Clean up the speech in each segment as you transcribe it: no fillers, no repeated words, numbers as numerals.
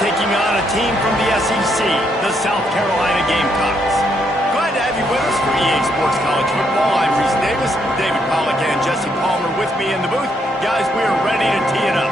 taking on a team from the SEC, the South Carolina Gamecocks. Glad to have you with us for EA Sports College Football. I'm Reese Davis, David Pollack and Jesse Palmer with me in the booth. Guys, we are ready to tee it up.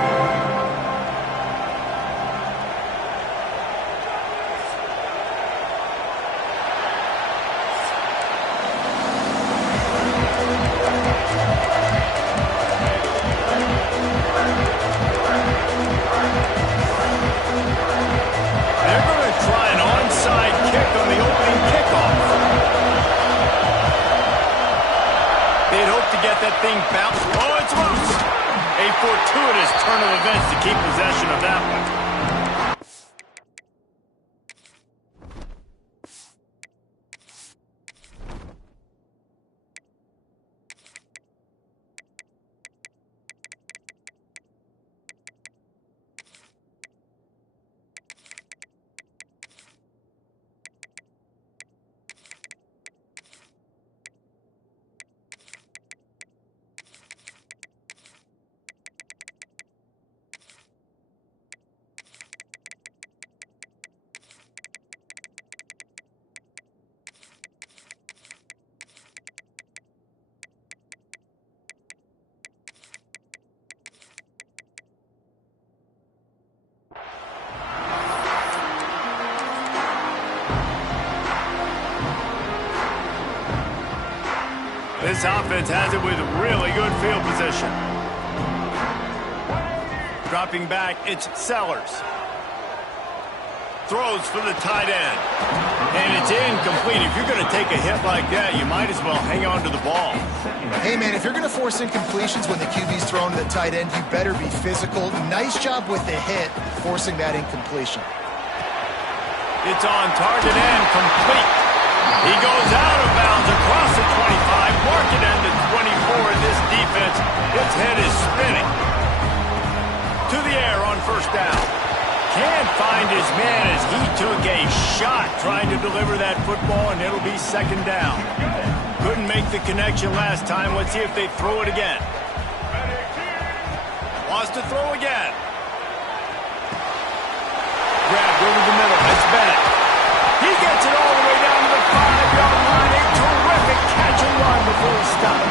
Thing bounced. Oh, it's loose. A fortuitous turn of events to keep possession of that one. This offense has it with really good field position. Dropping back, it's Sellers. Throws for the tight end. And it's incomplete. If you're going to take a hit like that, you might as well hang on to the ball. Hey, man, if you're going to force incompletions when the QB's thrown to the tight end, you better be physical. Nice job with the hit, forcing that incompletion. It's on target and complete. He goes out of bounds across the 25, marking at the 24 in this defense. Its head is spinning. To the air on first down. Can't find his man as he took a shot trying to deliver that football, and it'll be second down. Couldn't make the connection last time. Let's see if they throw it again. Wants to throw again. Grabbed over the middle. That's Bennett. He gets it all the way down to the 5-yard line. A terrific catch and run before he stopped.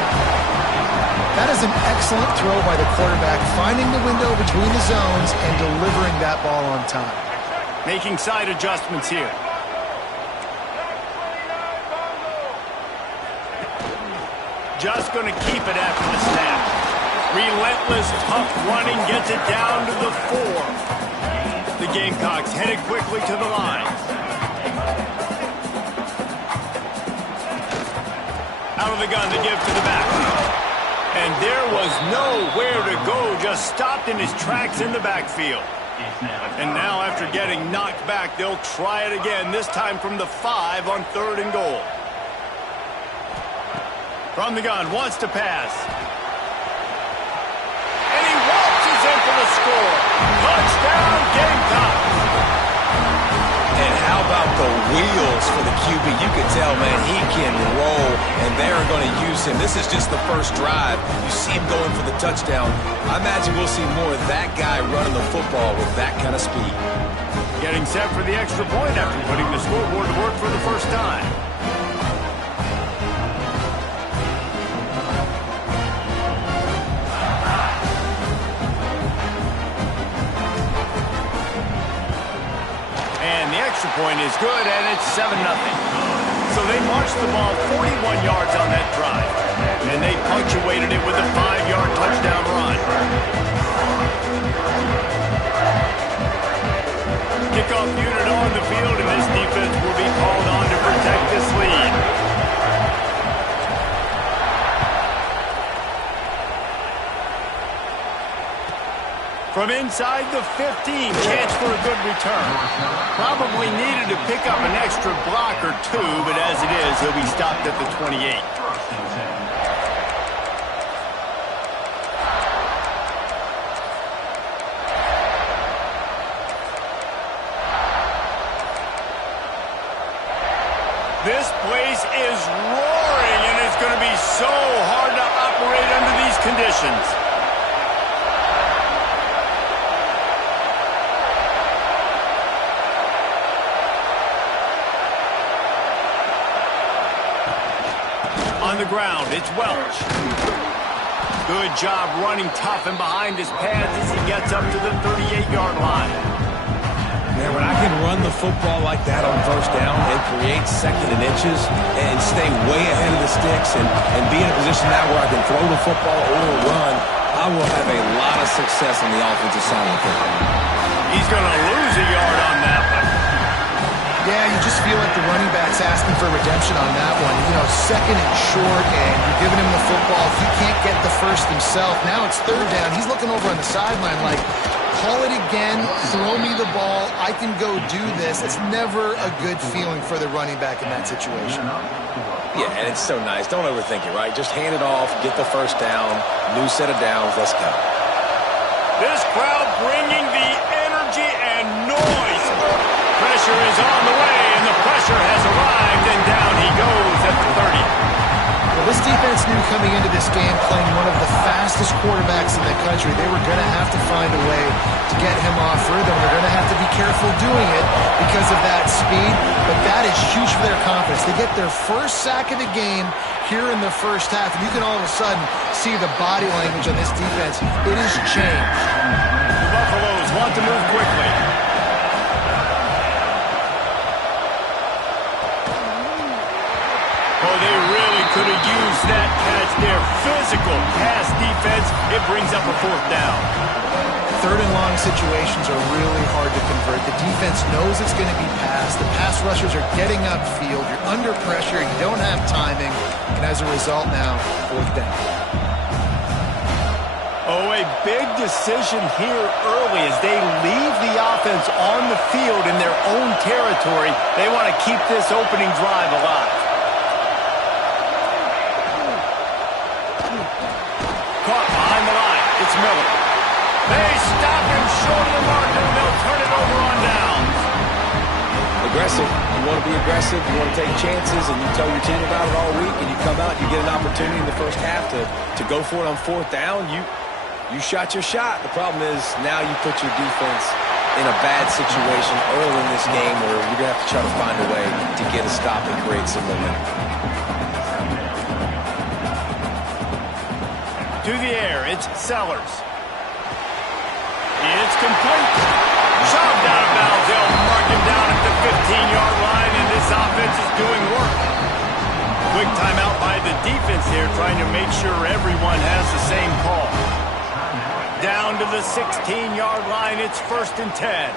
That is an excellent throw by the quarterback, finding the window between the zones and delivering that ball on time. Making side adjustments here. Just going to keep it after the snap. Relentless, tough running gets it down to the 4. The Gamecocks headed quickly to the line. Out of the gun to give to the back. And there was nowhere to go, just stopped in his tracks in the backfield. And now after getting knocked back, they'll try it again, this time from the 5 on 3rd and goal. From the gun, wants to pass. And he waltzes in for the score. Touchdown, Gamecocks. And how about the wheels for the QB? You can tell, man, he can roll, and they're going to use him. This is just the first drive. You see him going for the touchdown. I imagine we'll see more of that guy running the football with that kind of speed. Getting set for the extra point after putting the scoreboard to work for the first time. Extra point is good, and it's 7-0. So they marched the ball 41 yards on that drive, and they punctuated it with a 5-yard touchdown run. Kickoff unit on the field, and this defense will be called on to protect this lead. From inside the 15, chance for a good return. Probably needed to pick up an extra block or two, but as it is, he'll be stopped at the 28. This place is roaring, and it's going to be so hard to operate under these conditions. on the ground. It's Welch. Good job running tough and behind his pads as he gets up to the 38-yard line. Man, when I can run the football like that on first down and create second and inches and stay way ahead of the sticks and be in a position now where I can throw the football or run, I will have a lot of success on the offensive side of the football. He's going to lose a yard on that one. Yeah, you just feel like the running back's asking for redemption on that one. You know, second and short, and you're giving him the football. He can't get the first himself. Now it's third down. He's looking over on the sideline like, call it again, throw me the ball, I can go do this. It's never a good feeling for the running back in that situation. Yeah, and it's so nice. Don't overthink it, right? Just hand it off, get the first down, new set of downs, let's go. This crowd bringing the energy and noise. Pressure is on the way, and the pressure has arrived, and down he goes at the 30. Well, this defense knew coming into this game, playing one of the fastest quarterbacks in the country, they were going to have to find a way to get him off rhythm. They're going to have to be careful doing it because of that speed, but that is huge for their confidence. They get their first sack of the game here in the first half, and you can all of a sudden see the body language on this defense. It has changed. The Buffaloes want to move quickly. Oh, they really could have used that catch there. Physical pass defense. It brings up a fourth down. Third and long situations are really hard to convert. The defense knows it's going to be passed. The pass rushers are getting upfield. You're under pressure. You don't have timing. And as a result now, fourth down. Oh, a big decision here early as they leave the offense on the field in their own territory. They want to keep this opening drive alive. Caught behind the line. It's Miller. They stop him short of the marker, and they'll turn it over on downs. Aggressive. You want to be aggressive. You want to take chances, and you tell your team about it all week, and you come out and you get an opportunity in the first half to go for it on fourth down. You shot your shot. The problem is now you put your defense in a bad situation early in this game where you're going to have to try to find a way to get a stop and create some momentum. To the air, it's Sellers. It's complete. Shoved out of bounds. They'll mark him down at the 15-yard line, and this offense is doing work. Quick timeout by the defense here, trying to make sure everyone has the same call. Down to the 16-yard line, it's 1st and 10.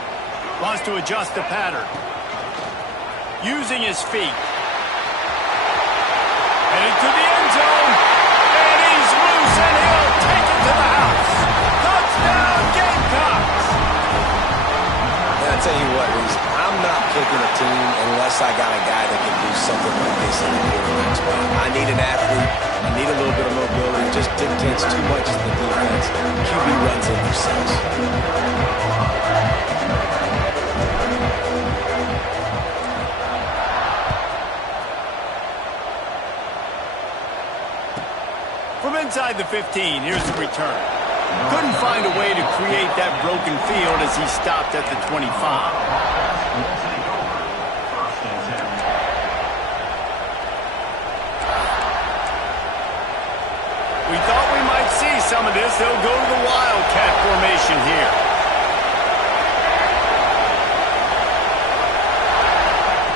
Wants to adjust the pattern. Using his feet. Heading to the end zone. And he's loose, and he'll take it to the house. Touchdown, Gamecocks! And I tell you what, Reese, I'm not picking a team unless I got a guy that can do something like this in the quarterback spot. I need an athlete. I need a little bit of mobility. It just dictates too much to the defense. QB runs it themselves. From inside the 15, here's the return. Couldn't find a way to create that broken field as he stopped at the 25. We thought we might see some of this. They'll go to the Wildcat formation here.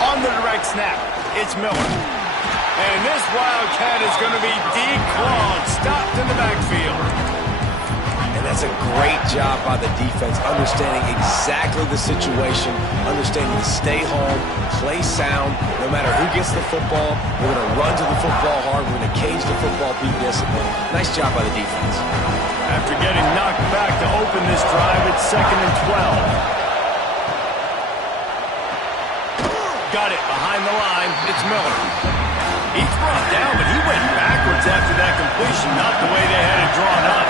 On the direct snap, it's Miller. And this Wildcat is going to be declawed, stopped in the backfield. And that's a great job by the defense, understanding exactly the situation, understanding to stay home, play sound. No matter who gets the football, we're going to run to the football hard. We're going to cage the football, be disciplined. Nice job by the defense. After getting knocked back to open this drive, it's 2nd and 12. Got it behind the line. It's Miller. He's brought down, but he went backwards after that completion, not the way they had it drawn up.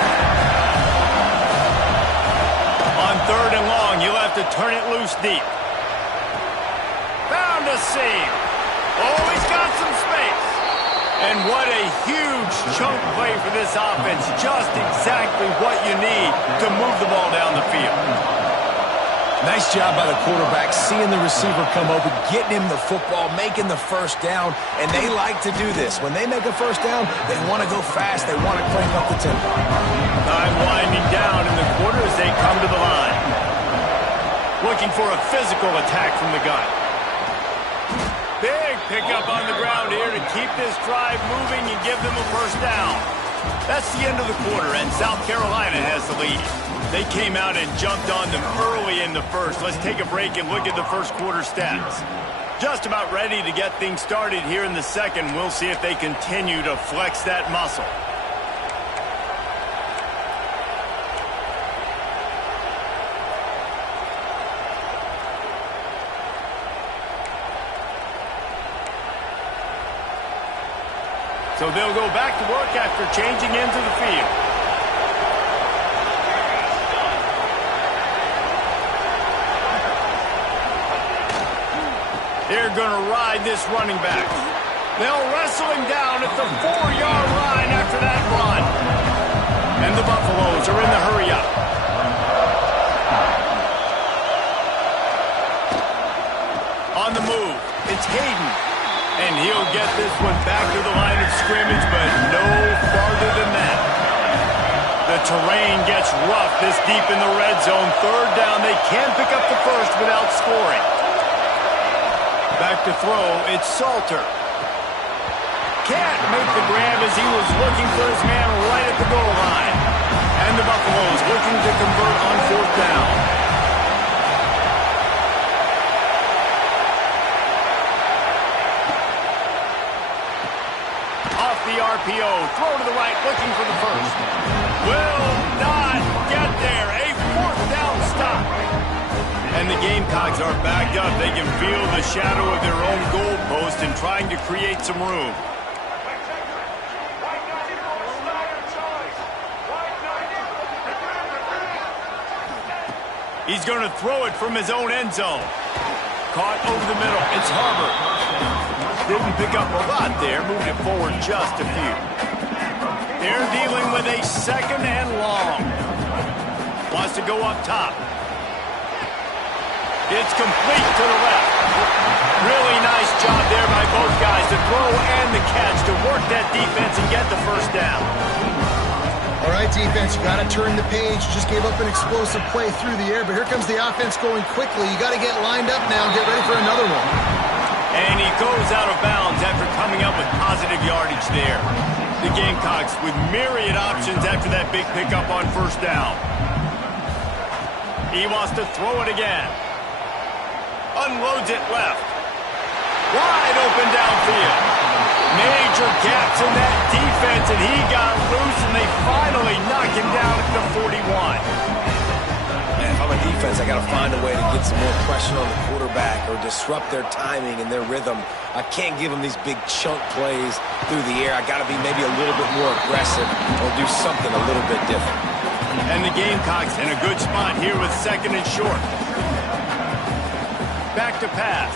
On 3rd and long, you'll have to turn it loose deep. Found a seam. Oh, he's got some space. And what a huge chunk play for this offense. Just exactly what you need to move the ball down the field. Nice job by the quarterback, seeing the receiver come open, getting him the football, making the first down, and they like to do this. When they make a first down, they want to go fast. They want to crank up the tempo. Time winding down in the quarter as they come to the line. Looking for a physical attack from the gun. Big pickup on the ground here to keep this drive moving and give them a first down. That's the end of the quarter, and South Carolina has the lead. They came out and jumped on them early in the first. Let's take a break and look at the first quarter stats. Just about ready to get things started here in the second. We'll see if they continue to flex that muscle. So they'll go back to work after changing into the field. They're going to ride this running back. They'll wrestle him down at the 4-yard line after that run. And the Buffaloes are in the hurry-up. On the move, it's Hayden. And he'll get this one back to the line of scrimmage, but no farther than that. The terrain gets rough this deep in the red zone. Third down, they can't pick up the first without scoring. Back to throw, it's Salter. Can't make the grab as he was looking for his man right at the goal line. And the Buffaloes looking to convert on fourth down. Off the RPO, throw to the right, looking for the first. Will not get there. A fourth down stop. And the Gamecocks are backed up. They can feel the shadow of their own goal post and trying to create some room. He's going to throw it from his own end zone. Caught over the middle. It's Harbor. Didn't pick up a lot there. Moved it forward just a few. They're dealing with a second and long. Wants to go up top. It's complete to the left. Really nice job there by both guys to throw and the catch to work that defense and get the first down. All right, defense, you got to turn the page. You just gave up an explosive play through the air, but here comes the offense going quickly. You got to get lined up now and get ready for another one. And he goes out of bounds after coming up with positive yardage there. The Gamecocks with myriad options after that big pickup on first down. He wants to throw it again. Unloads it left. Wide open downfield. Major gaps in that defense, and he got loose, and they finally knock him down at the 41. And if I'm a defense, I got to find a way to get some more pressure on the quarterback or disrupt their timing and their rhythm. I can't give them these big chunk plays through the air. I got to be maybe a little bit more aggressive or do something a little bit different. And the Gamecocks in a good spot here with second and short. Back to pass.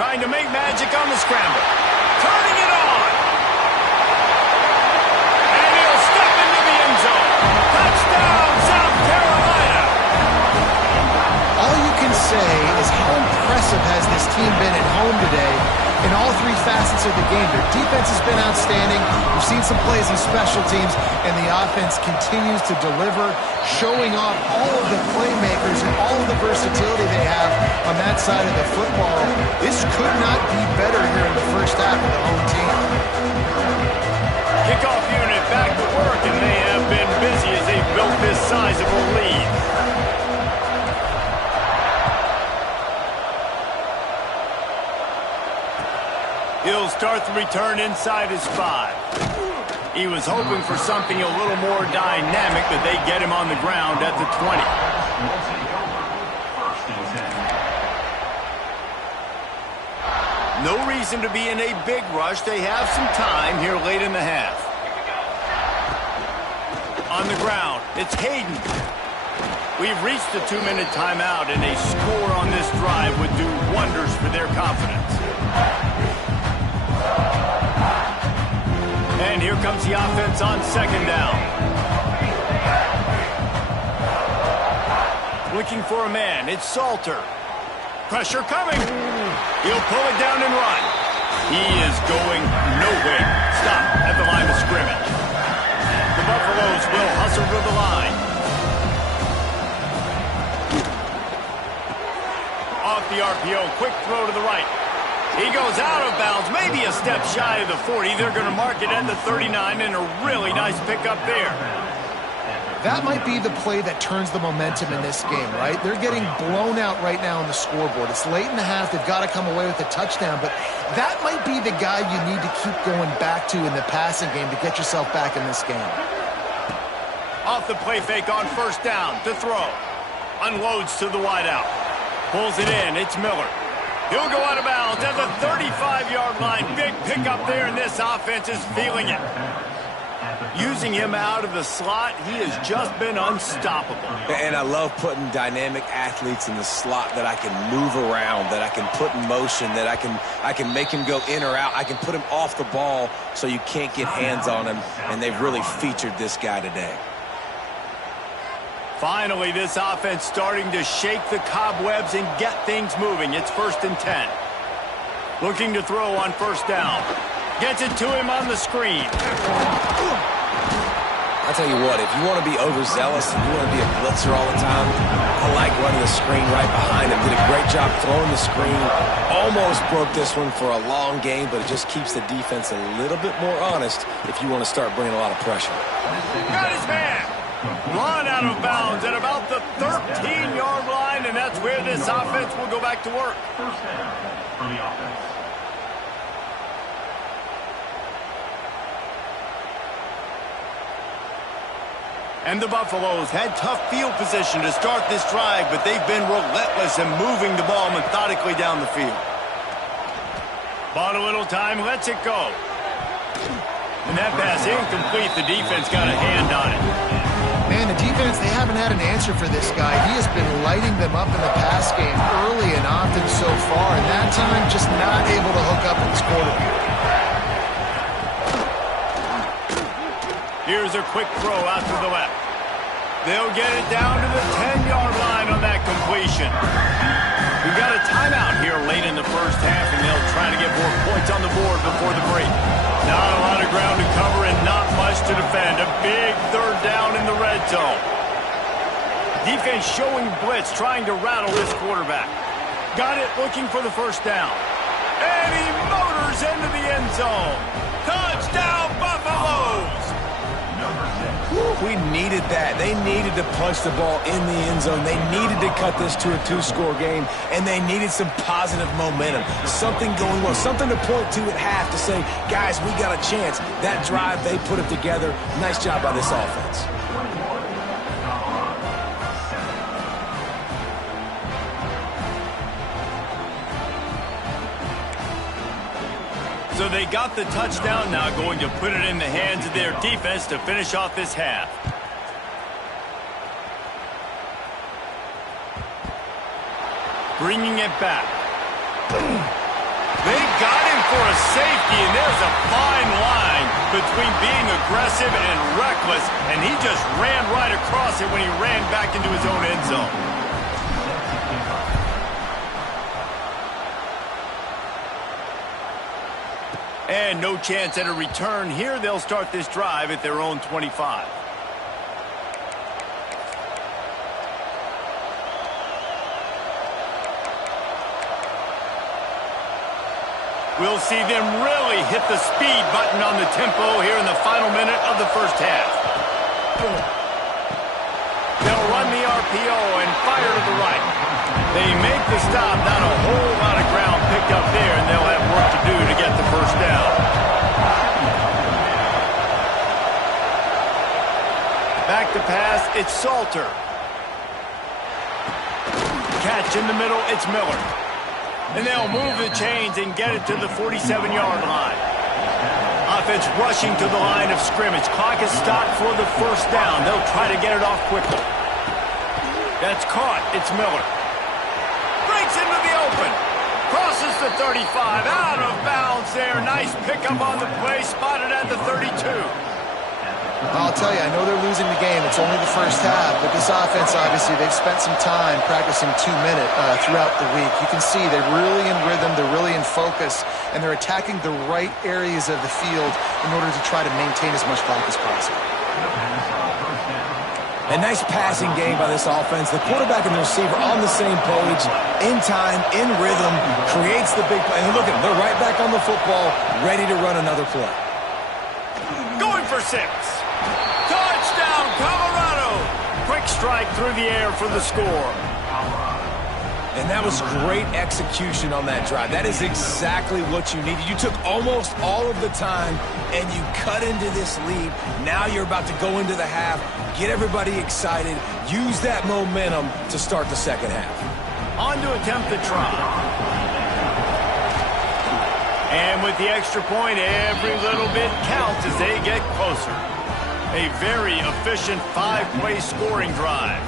Trying to make magic on the scramble. Turning it on. And he'll step into the end zone. Touchdown, South Carolina. All you can say is how impressive has this team been at home today in all three facets of the game. Their defense has been outstanding. We've seen some plays in special teams, and the offense continues to deliver, showing off all of the playmakers and all of the versatility they have on that side of the football. This could not be better here in the first half of the home team. Kickoff unit back to work, and they have been busy as they built this sizable lead. He'll start the return inside his 5. He was hoping for something a little more dynamic, but they get him on the ground at the 20. No reason to be in a big rush. They have some time here late in the half. On the ground, it's Hayden. We've reached the 2-minute timeout, and a score on this drive would do wonders for their confidence. And here comes the offense on second down. Looking for a man. It's Salter. Pressure coming. He'll pull it down and run. He is going nowhere. Stop at the line of scrimmage. The Buffaloes will hustle to the line. Off the RPO, quick throw to the right. He goes out of bounds, maybe a step shy of the 40. They're going to mark it at the 39, and a really nice pickup there. That might be the play that turns the momentum in this game, right? They're getting blown out right now on the scoreboard. It's late in the half. They've got to come away with a touchdown, but that might be the guy you need to keep going back to in the passing game to get yourself back in this game. Off the play fake on first down to throw. Unloads to the wideout. Pulls it in. It's Miller. He'll go out of bounds at the 35-yard line. Big pickup there, and this offense is feeling it. Using him out of the slot, he has just been unstoppable. And I love putting dynamic athletes in the slot that I can move around, that I can put in motion, that I can make him go in or out. I can put him off the ball so you can't get hands on him, and they've really featured this guy today. Finally, this offense starting to shake the cobwebs and get things moving. It's 1st and 10. Looking to throw on first down. Gets it to him on the screen. I'll tell you what, if you want to be overzealous and you want to be a blitzer all the time, I like running the screen right behind him. Did a great job throwing the screen. Almost broke this one for a long game, but it just keeps the defense a little bit more honest if you want to start bringing a lot of pressure. Got his man. Run out of bounds at about the 13-yard line, and that's where this offense will go back to work. First down for the offense. And the Buffaloes had tough field position to start this drive, but they've been relentless in moving the ball methodically down the field. Bought a little time, lets it go. And that pass incomplete. The defense got a hand on it. Man, the defense, they haven't had an answer for this guy. He has been lighting them up in the pass game early and often so far, and that time just not able to hook up with his quarterback. Here's a quick throw out to the left. They'll get it down to the 10-yard line on that completion. We've got a timeout here late in the first half, and they'll try to get more points on the board before the break. Not a lot of ground to cover and not much to defend. A big third down in the red zone. Defense showing blitz, trying to rattle this quarterback. Got it, looking for the first down. And he motors into the end zone. Touchdown, Buffaloes! We needed that. They needed to punch the ball in the end zone. They needed to cut this to a 2-score game, and they needed some positive momentum. Something going well, something to point to at half to say, guys, we got a chance. That drive, they put it together. Nice job by this offense. So they got the touchdown, now going to put it in the hands of their defense to finish off this half. Bringing it back. They got him for a safety, and there's a fine line between being aggressive and reckless, and he just ran right across it when he ran back into his own end zone. And no chance at a return here. They'll start this drive at their own 25. We'll see them really hit the speed button on the tempo here in the final minute of the first half. They'll run the RPO and fire to the right. They make the stop, not a whole lot of ground picked up there, and they'll have work to do to get the first down. Back to pass, it's Salter. Catch in the middle, it's Miller. And they'll move the chains and get it to the 47-yard line. Offense rushing to the line of scrimmage. Clock is stopped for the first down. They'll try to get it off quickly. That's caught, it's Miller. Breaks into the open. Crosses the 35. Out of bounds there. Nice pickup on the play. Spotted at the 32. I'll tell you, I know they're losing the game. It's only the first half, but this offense, obviously, they've spent some time practicing 2-minute throughout the week. You can see they're really in rhythm, they're really in focus, and they're attacking the right areas of the field in order to try to maintain as much clock as possible. A nice passing game by this offense. The quarterback and the receiver on the same page, in time, in rhythm, creates the big play. And look at them, they're right back on the football, ready to run another play. Going for 6. Touchdown, Colorado! Quick strike through the air for the score. And that was great execution on that drive. That is exactly what you needed. You took almost all of the time, and you cut into this lead. Now you're about to go into the half, get everybody excited, use that momentum to start the second half. On to attempt the try. And with the extra point, every little bit counts as they get closer. A very efficient 5-play scoring drive.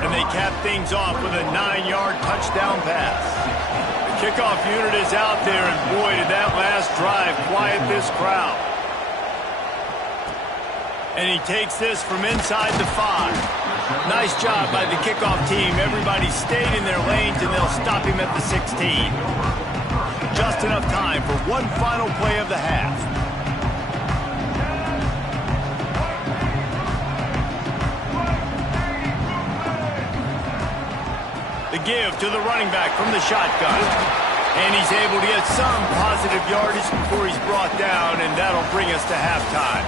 And they cap things off with a 9-yard touchdown pass. The kickoff unit is out there, and boy, did that last drive quiet this crowd. And he takes this from inside the 5. Nice job by the kickoff team. Everybody stayed in their lanes, and they'll stop him at the 16. Just enough time for one final play of the half. The give to the running back from the shotgun. And he's able to get some positive yardage before he's brought down, and that'll bring us to halftime.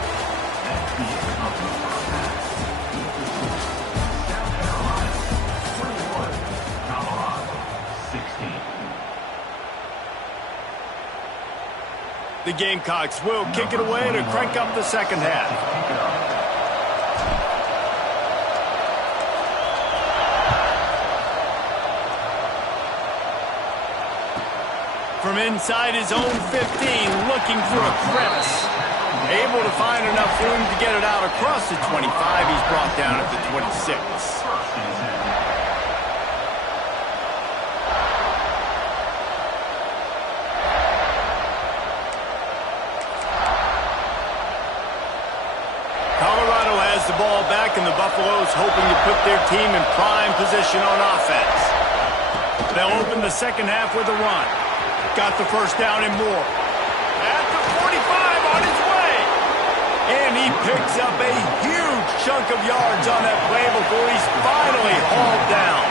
The Gamecocks will kick it away to crank up the second half. From inside his own 15, looking for a crevice. Able to find enough room to get it out across the 25. He's brought down at the 26. Colorado has the ball back, and the Buffaloes hoping to put their team in prime position on offense. They'll open the second half with a run. Got the first down and more. At the 45 on his way. And he picks up a huge chunk of yards on that play before he's finally hauled down.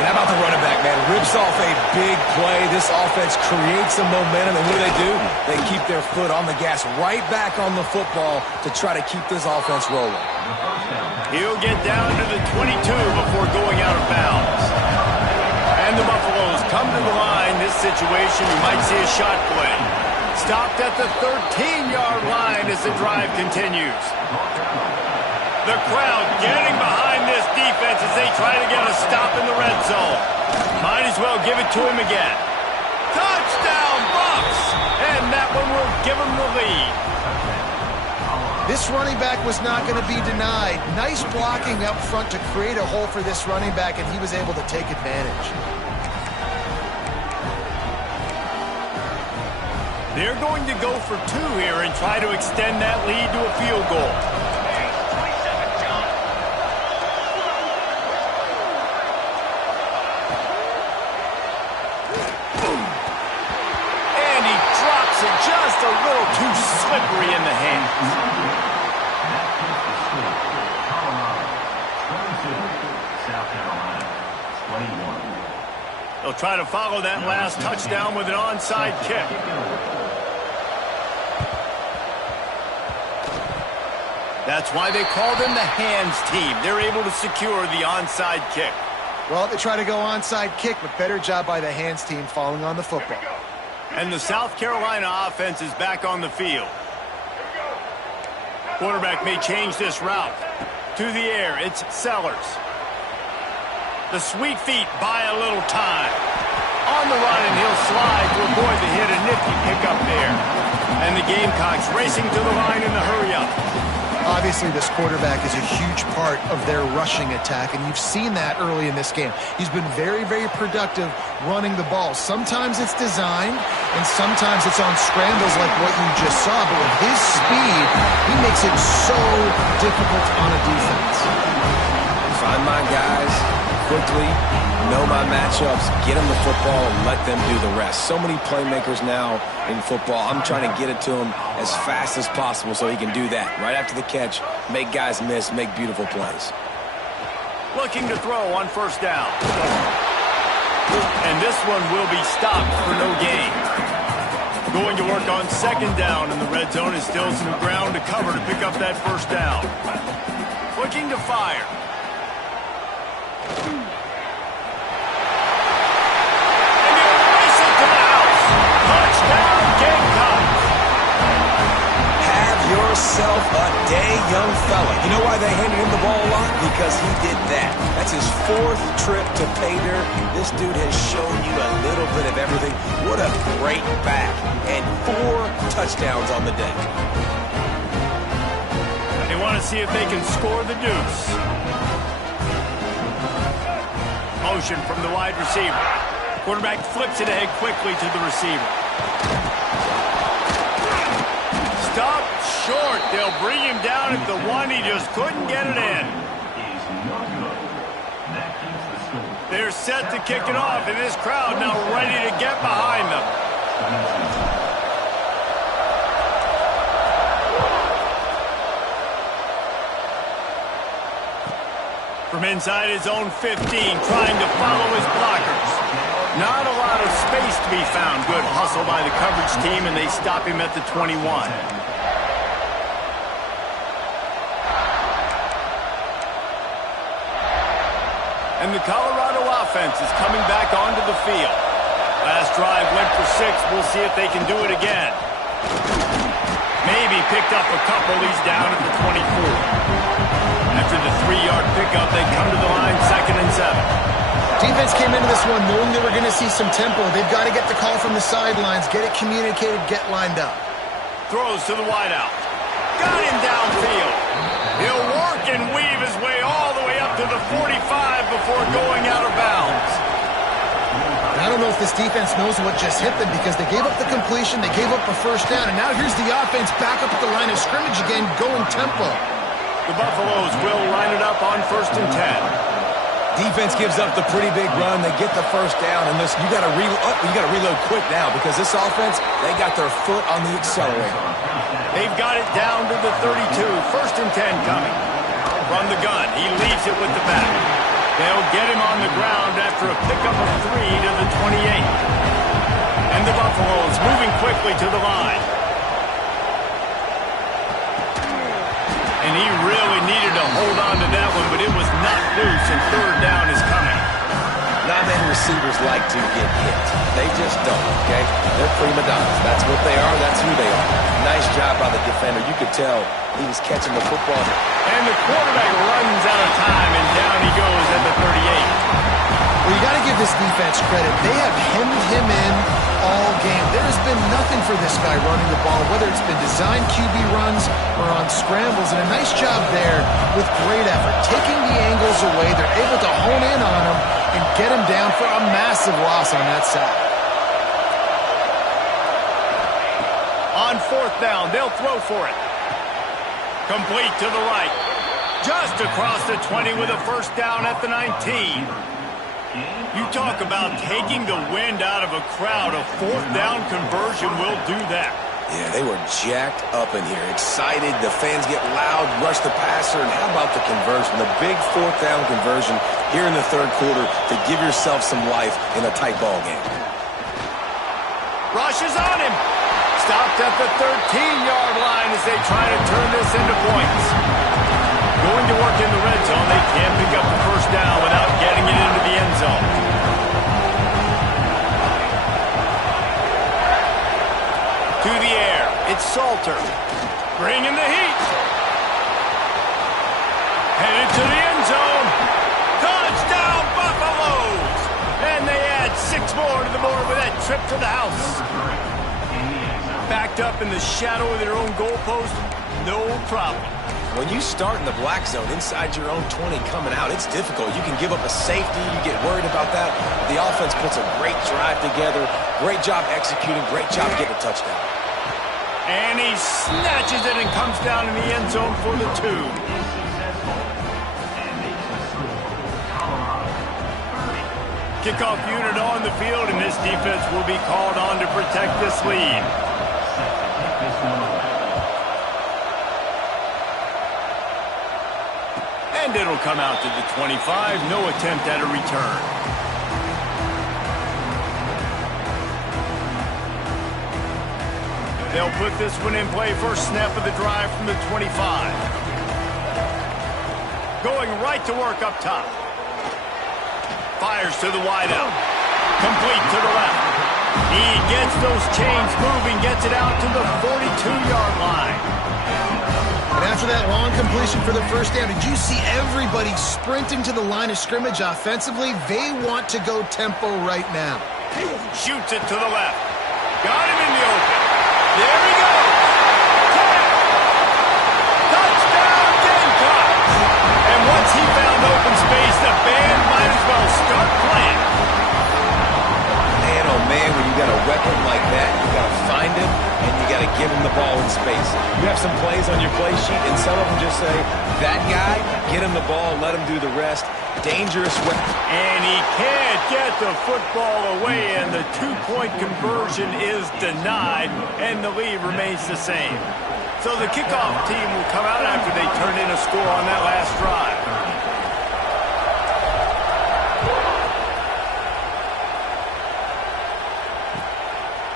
And how about the running back, man? Rips off a big play. This offense creates some momentum, and what do? They keep their foot on the gas, right back on the football to try to keep this offense rolling. He'll get down to the 22 before going out of bounds. And the Buffaloes come to the line. This situation, you might see a shot play. Stopped at the 13-yard line as the drive continues. The crowd getting behind this defense as they try to get a stop in the red zone. Might as well give it to him again. Touchdown, Bucs! And that one will give him the lead. This running back was not going to be denied. Nice blocking up front to create a hole for this running back, and he was able to take advantage. They're going to go for 2 here and try to extend that lead to a field goal. And he drops it just a little too slippery in the hands. They'll try to follow that last touchdown with an onside kick. That's why they call them the hands team. They're able to secure the onside kick. Well, they try to go onside kick, but better job by the hands team falling on the football. And the South Carolina offense is back on the field. Quarterback may change this route. To the air, it's Sellers. The sweet feet buy a little time. On the run, and he'll slide to avoid the hit. A nifty pickup there. And the Gamecocks racing to the line in the hurry-up. Obviously, this quarterback is a huge part of their rushing attack, and you've seen that early in this game. He's been very, very productive running the ball. Sometimes it's designed, and sometimes it's on scrambles like what you just saw, but with his speed, he makes it so difficult on a defense. Find my guys quickly, know my matchups, get them the football, and let them do the rest. So many playmakers now in football. I'm trying to get it to him as fast as possible so he can do that. Right after the catch, make guys miss, make beautiful plays. Looking to throw on first down. And this one will be stopped for no gain. Going to work on second down, and the red zone is still some ground to cover to pick up that first down. Looking to fire. Yourself a day, young fella. You know why they handed him the ball a lot? Because he did that. That's his 4th trip to pay dirt. This dude has shown you a little bit of everything. What a great back. And 4 touchdowns on the day. They want to see if they can score the deuce. Motion from the wide receiver. Quarterback flips it ahead quickly to the receiver. Stop short. They'll bring him down at the 1. He just couldn't get it in. They're set to kick it off, and this crowd now ready to get behind them. From inside his own 15, trying to follow his blockers. Not a lot of space to be found. Good hustle by the coverage team, and they stop him at the 21. And the Colorado offense is coming back onto the field. Last drive went for 6. We'll see if they can do it again. Maybe picked up a couple. He's down at the 24. After the 3-yard pickup, they come to the line 2nd and 7. Defense came into this one knowing they were going to see some tempo. They've got to get the call from the sidelines, get it communicated, get lined up. Throws to the wideout. Got him downfield. He'll work and weave his way all the way up to the 45 before going out of bounds. I don't know if this defense knows what just hit them because they gave up the completion, they gave up a first down, and now here's the offense back up at the line of scrimmage again, going tempo. The Buffaloes will line it up on 1st and 10. Defense gives up the pretty big run. They get the first down, and you got to reload quick now because this offense, they got their foot on the accelerator. They've got it down to the 32. 1st and 10 coming. From the gun, he leaves it with the back. They'll get him on the ground after a pickup of 3 to the 28. And the Buffaloes moving quickly to the line. And he really needed to hold on to that one, but it was not loose, and 3rd down is coming. Not many receivers like to get hit. They just don't, okay? They're prima donnas. That's what they are. That's who they are. Nice job by the defender. You could tell he was catching the football. And the quarterback runs out of time, and down he goes at the 38. Well, you got to give this defense credit. They have hemmed him in all game. There has been nothing for this guy running the ball, whether it's been designed QB runs or on scrambles, and a nice job there with great effort. Taking the angles away, they're able to hone in on him and get him down for a massive loss on that sack. On 4th down, they'll throw for it. Complete to the right. Just across the 20 with a first down at the 19. You talk about taking the wind out of a crowd. A 4th down conversion will do that. Yeah, they were jacked up in here, excited. The fans get loud, rush the passer, and how about the conversion? The big 4th down conversion here in the 3rd quarter to give yourself some life in a tight ball game. Rush is on him. Stopped at the 13-yard line as they try to turn this into points. Going to work in the red zone. They can't pick up the first down without getting it into the end zone. To the air. It's Salter. Bringing the heat. Headed to the end zone. Touchdown, Buffaloes! And they add 6 more to the board with that trip to the house. Backed up in the shadow of their own goalpost, no problem. When you start in the black zone inside your own 20 coming out, it's difficult. You can give up a safety. You get worried about that. The offense puts a great drive together. Great job executing. Great job getting a touchdown. And he snatches it and comes down in the end zone for the 2. Kickoff unit on the field, and this defense will be called on to protect this lead. And it'll come out to the 25. No attempt at a return. They'll put this one in play. First snap of the drive from the 25. Going right to work up top. Fires to the wideout. Complete to the left. He gets those chains moving, gets it out to the 42-yard line. And after that long completion for the first down, did you see everybody sprinting to the line of scrimmage offensively? They want to go tempo right now. Shoots it to the left. Got him in the open. There he goes. Touchdown, Gamecocks. And once he found open space, the band might as well start playing. Man, oh man, when you got a weapon like that, you got to find him and you got to give him the ball in space. You have some plays on your play sheet, and some of them just say, that guy, get him the ball, let him do the rest. Dangerous weapon. And he can't get the football away, and the two-point conversion is denied, and the lead remains the same. So the kickoff team will come out after they turn in a score on that last drive.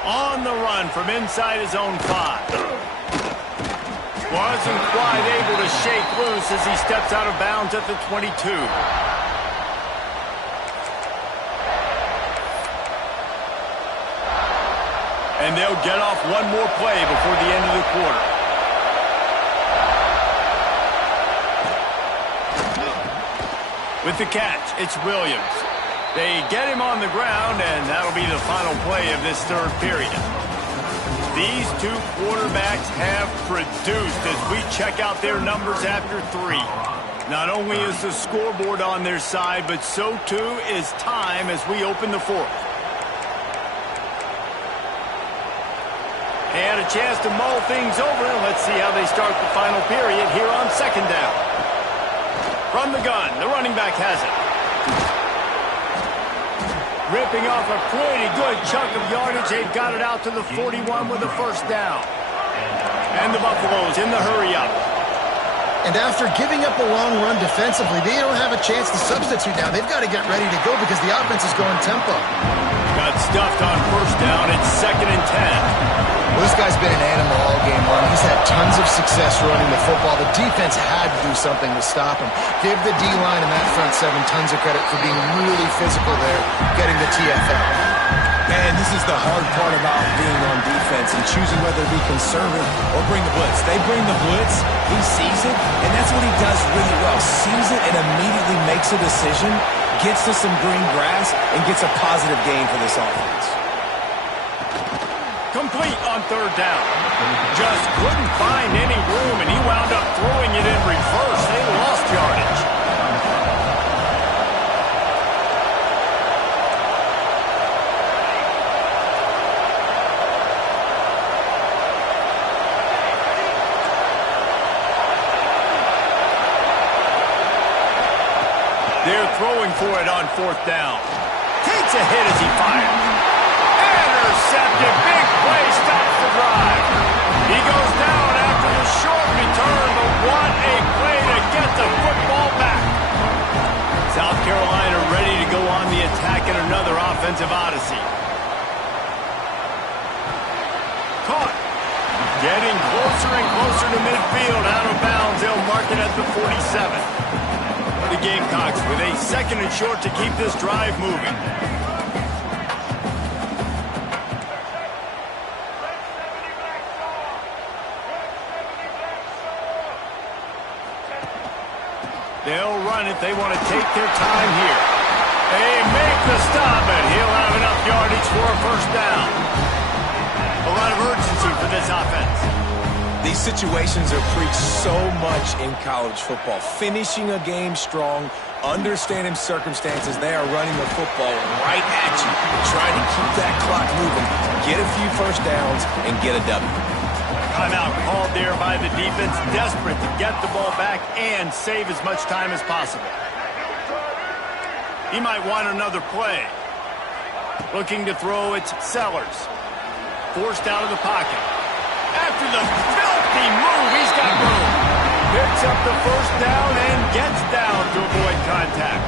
On the run from inside his own 5. Wasn't quite able to shake loose as he steps out of bounds at the 22. And they'll get off one more play before the end of the quarter. With the catch, it's Williams. They get him on the ground, and that'll be the final play of this third period. These two quarterbacks have produced as we check out their numbers after 3. Not only is the scoreboard on their side, but so too is time as we open the 4th. And a chance to mull things over. Let's see how they start the final period here on second down. From the gun, the running back has it. Ripping off a pretty good chunk of yardage. They've got it out to the 41 with the first down. And the Buffaloes in the hurry-up. And after giving up a long run defensively, they don't have a chance to substitute now. They've got to get ready to go because the offense is going tempo. Got stuffed on first down. It's 2nd and 10. Well, this guy's been an animal all game long. He's had tons of success running the football. The defense had to do something to stop him. Give the D-line and that front 7 tons of credit for being really physical there, getting the TFL. And this is the hard part about being on defense and choosing whether to be conservative or bring the blitz. They bring the blitz, he sees it, and that's what he does really well. Sees it and immediately makes a decision, gets to some green grass, and gets a positive gain for this offense. Complete on third down. Just couldn't find any room, and he wound up throwing it in reverse. They lost yardage. They're throwing for it on 4th down. Takes a hit as he fires. Intercepted. Big play stops the drive. He goes down after the short return, but what a play to get the football back. South Carolina ready to go on the attack in another offensive odyssey. Caught. Getting closer and closer to midfield. Out of bounds. They'll mark it at the 47. The Gamecocks with a 2nd and short to keep this drive moving. They'll run it. They want to take their time here. They make the stop, and he'll have enough yardage for a first down. A lot of urgency for this offense. These situations are preached so much in college football. Finishing a game strong, understanding circumstances. They are running the football right at you, trying to keep that clock moving, get a few first downs, and get a W. Timeout called there by the defense, desperate to get the ball back and save as much time as possible. He might want another play. Looking to throw, it's Sellers. Forced out of the pocket. After the filthy move, he's got room. Picks up the first down and gets down to avoid contact.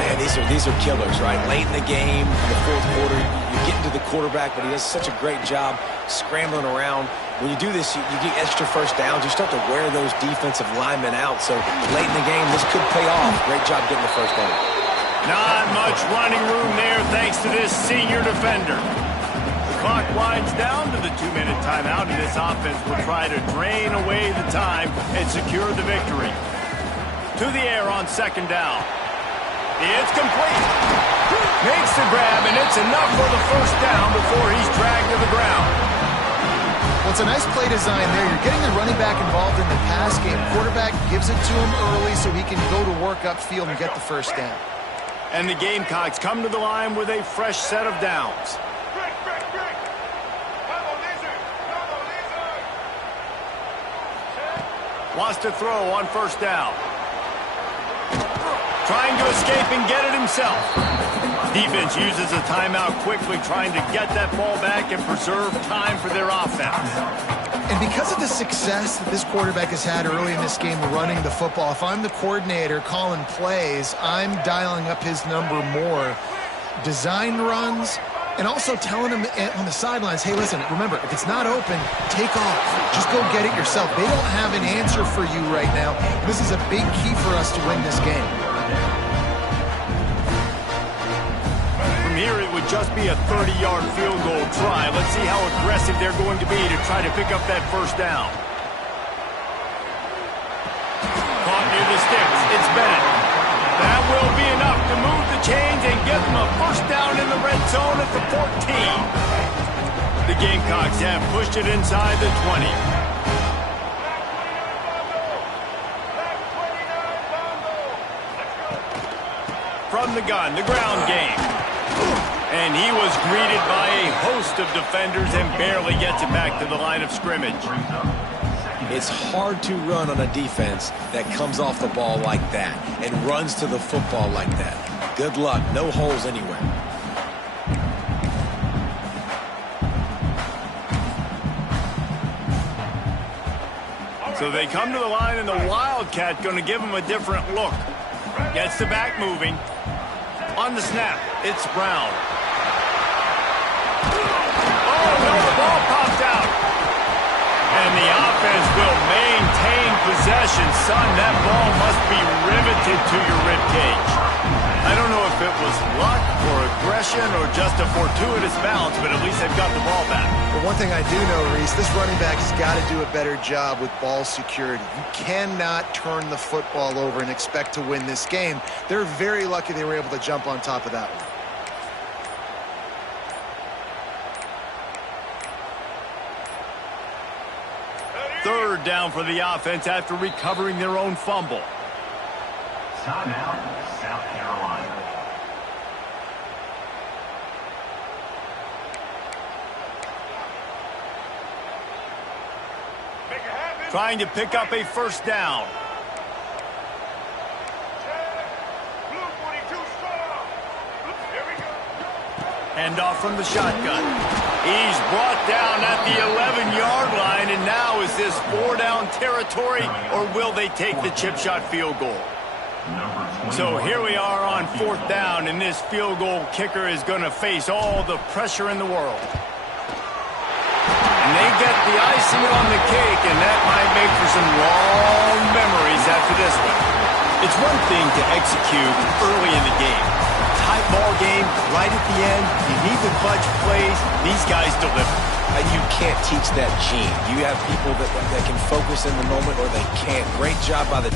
Man, these are killers, right? Late in the game, in the fourth quarter, you get into the quarterback, but he does such a great job scrambling around. When you do this, you get extra first downs. You start to wear those defensive linemen out. So late in the game, this could pay off. Great job getting the first down. Not much running room there thanks to this senior defender. The clock winds down to the 2-minute timeout, and this offense will try to drain away the time and secure the victory. To the air on second down. It's complete. Makes the grab, and it's enough for the first down before he's dragged to the ground. Well, it's a nice play design there. You're getting the running back involved in the pass game. Quarterback gives it to him early so he can go to work upfield and get the first down. And the Gamecocks come to the line with a fresh set of downs. Wants to throw on first down. Trying to escape and get it himself. Defense uses a timeout quickly, trying to get that ball back and preserve time for their offense. And because of the success that this quarterback has had early in this game running the football, if I'm the coordinator calling plays, I'm dialing up his number more. Design runs, and also telling him on the sidelines, hey, listen, remember, if it's not open, take off. Just go get it yourself. They don't have an answer for you right now. This is a big key for us to win this game. Here it would just be a 30-yard field goal try. Let's see how aggressive they're going to be to try to pick up that first down. Caught near the sticks. It's Bennett. That will be enough to move the chains and give them a first down in the red zone at the 14. The Gamecocks have pushed it inside the 20. From the gun, the ground game. And he was greeted by a host of defenders and barely gets it back to the line of scrimmage. It's hard to run on a defense that comes off the ball like that and runs to the football like that. Good luck. No holes anywhere. So they come to the line, and the Wildcat going to give them a different look. Gets the back moving. On the snap, it's Brown. Oh, no, the ball popped out. And the offense will maintain possession. Son, that ball must be riveted to your ribcage. I don't know if it was luck or aggression or just a fortuitous bounce, but at least they've got the ball back. But one thing I do know, Reese, this running back has got to do a better job with ball security. You cannot turn the football over and expect to win this game. They're very lucky they were able to jump on top of that one. Third down for the offense after recovering their own fumble. Timeout, South Carolina. Trying to pick up a first down. Handoff from the shotgun. He's brought down at the 11-yard line, and now is this 4-down territory, or will they take the chip shot field goal? So here we are on fourth down, and this field goal kicker is going to face all the pressure in the world. And they get the icing on the cake, and that might make for some long memories after this one. It's one thing to execute early in the game. Tight ball game, right at the end, you need the clutch plays. These guys deliver. And you can't teach that gene. You have people that can focus in the moment or they can't. Great job by the...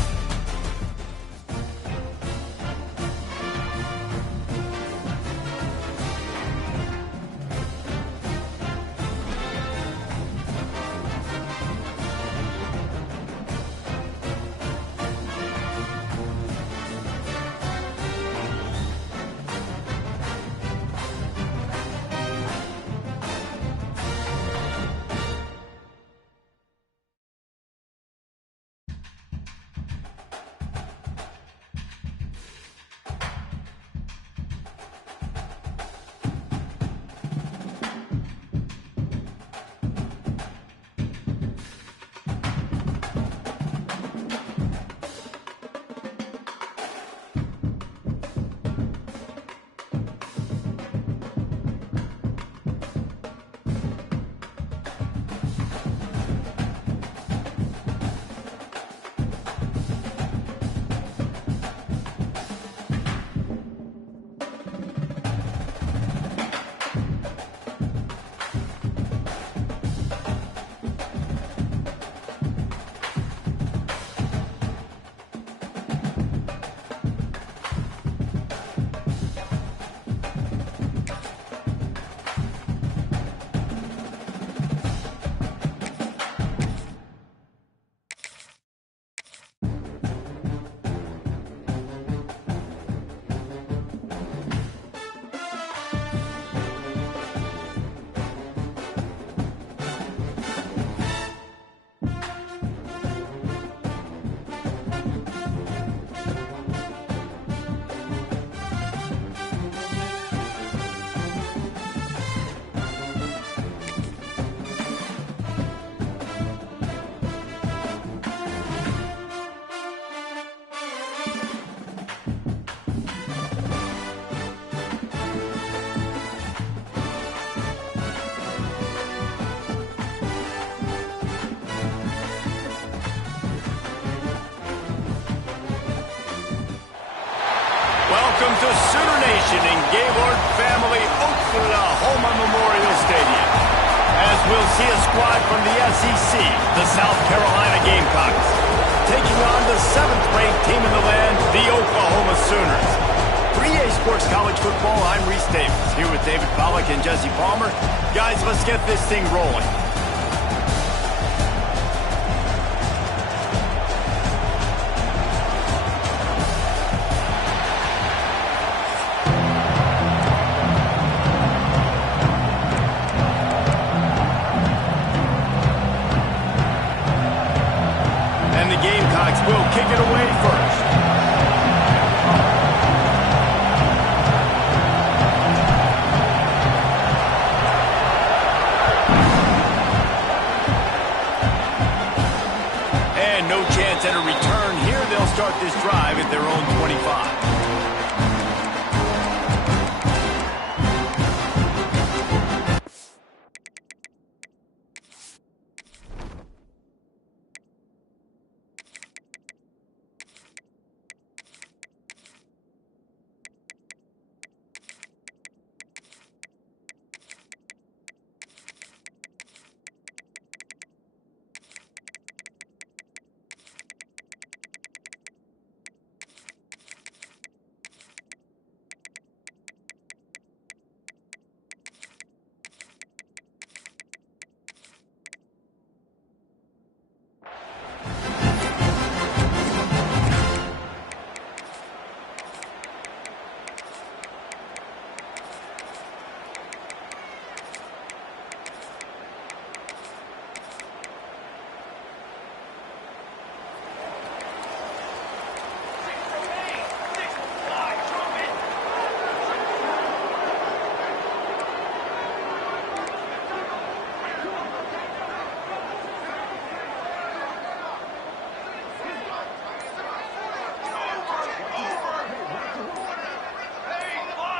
to Sooner Nation and Gaylord family Oklahoma Memorial Stadium, as we'll see a squad from the SEC, the South Carolina Gamecocks, taking on the 7th-ranked team in the land, the Oklahoma Sooners. For EA Sports College Football, I'm Reese Davis, here with David Pollack and Jesse Palmer. Guys, let's get this thing rolling. And the Gamecocks will kick it away first. And no chance at a return here. They'll start this drive at their own 25.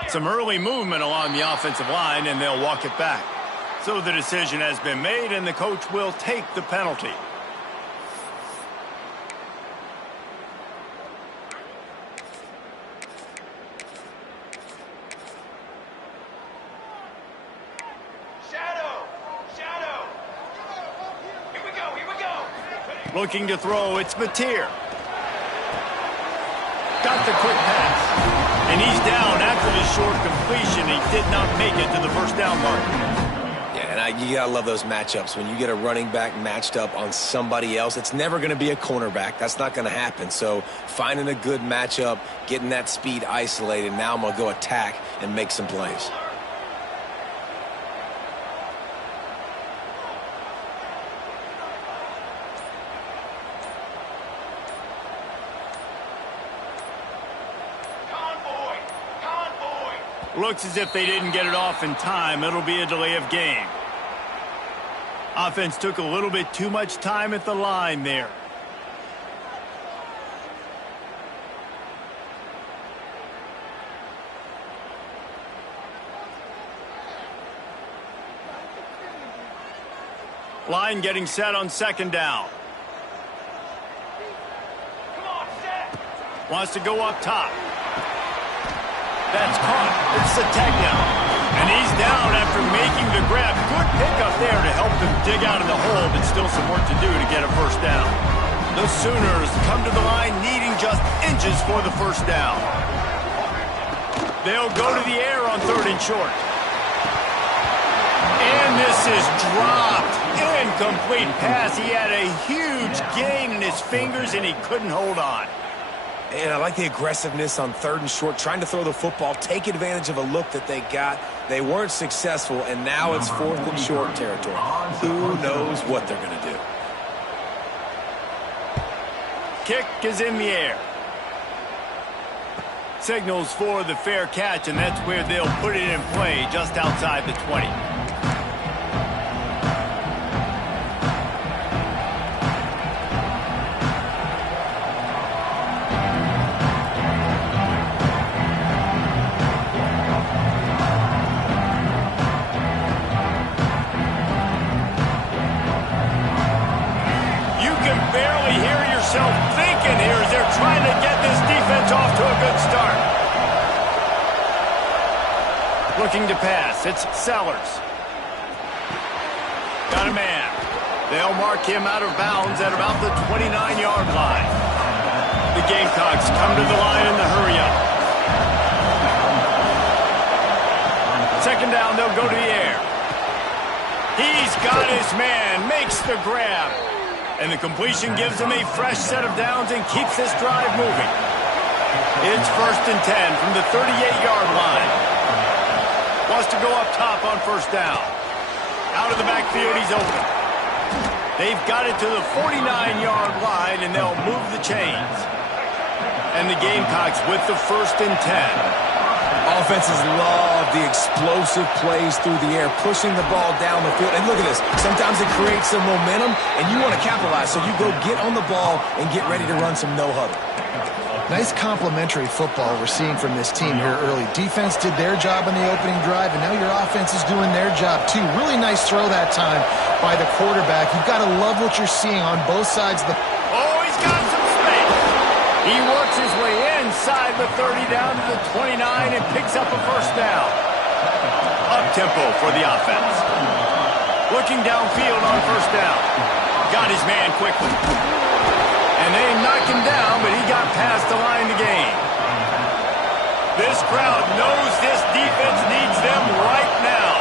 Some early movement along the offensive line, and they'll walk it back. So the decision has been made, and the coach will take the penalty. Shadow! Here we go! Looking to throw, it's Mateer. Got the quick pass. And he's down after the short completion. He did not make it to the first down mark. Yeah, and you got to love those matchups. When you get a running back matched up on somebody else, it's never going to be a cornerback. That's not going to happen. So finding a good matchup, getting that speed isolated, now I'm going to go attack and make some plays. Looks as if they didn't get it off in time. It'll be a delay of game. Offense took a little bit too much time at the line there. Line getting set on second down. Wants to go up top. That's caught. It's Sategna. And he's down after making the grab. Good pickup there to help them dig out of the hole, but still some work to do to get a first down. The Sooners come to the line needing just inches for the first down. They'll go to the air on 3rd and short. And this is dropped. Incomplete pass. He had a huge gain in his fingers, and he couldn't hold on. And I like the aggressiveness on 3rd and short, trying to throw the football, take advantage of a look that they got. They weren't successful, and now it's 4th and short territory. Who knows what they're going to do? Kick is in the air. Signals for the fair catch, and that's where they'll put it in play, just outside the 20. Looking to pass. It's Sellers. Got a man. They'll mark him out of bounds at about the 29-yard line. The Gamecocks come to the line in the hurry-up. Second down, they'll go to the air. He's got his man, makes the grab. And the completion gives him a fresh set of downs and keeps this drive moving. It's 1st and 10 from the 38-yard line. Wants to go up top on first down. Out of the backfield, he's open. They've got it to the 49-yard line, and they'll move the chains. And the Gamecocks with the 1st and 10. Offenses love the explosive plays through the air, pushing the ball down the field. And look at this. Sometimes it creates some momentum, and you want to capitalize. So you go get on the ball and get ready to run some no-huddle. Nice complementary football we're seeing from this team here early. Defense did their job on the opening drive, and now your offense is doing their job too. Really nice throw that time by the quarterback. You've got to love what you're seeing on both sides of the... Oh, he's got some space. He works his way inside the 30 down to the 29 and picks up a first down. Up-tempo for the offense. Looking downfield on first down. Got his man quickly. And they knocked him down, but he got past the line to gain. This crowd knows this defense needs them right now.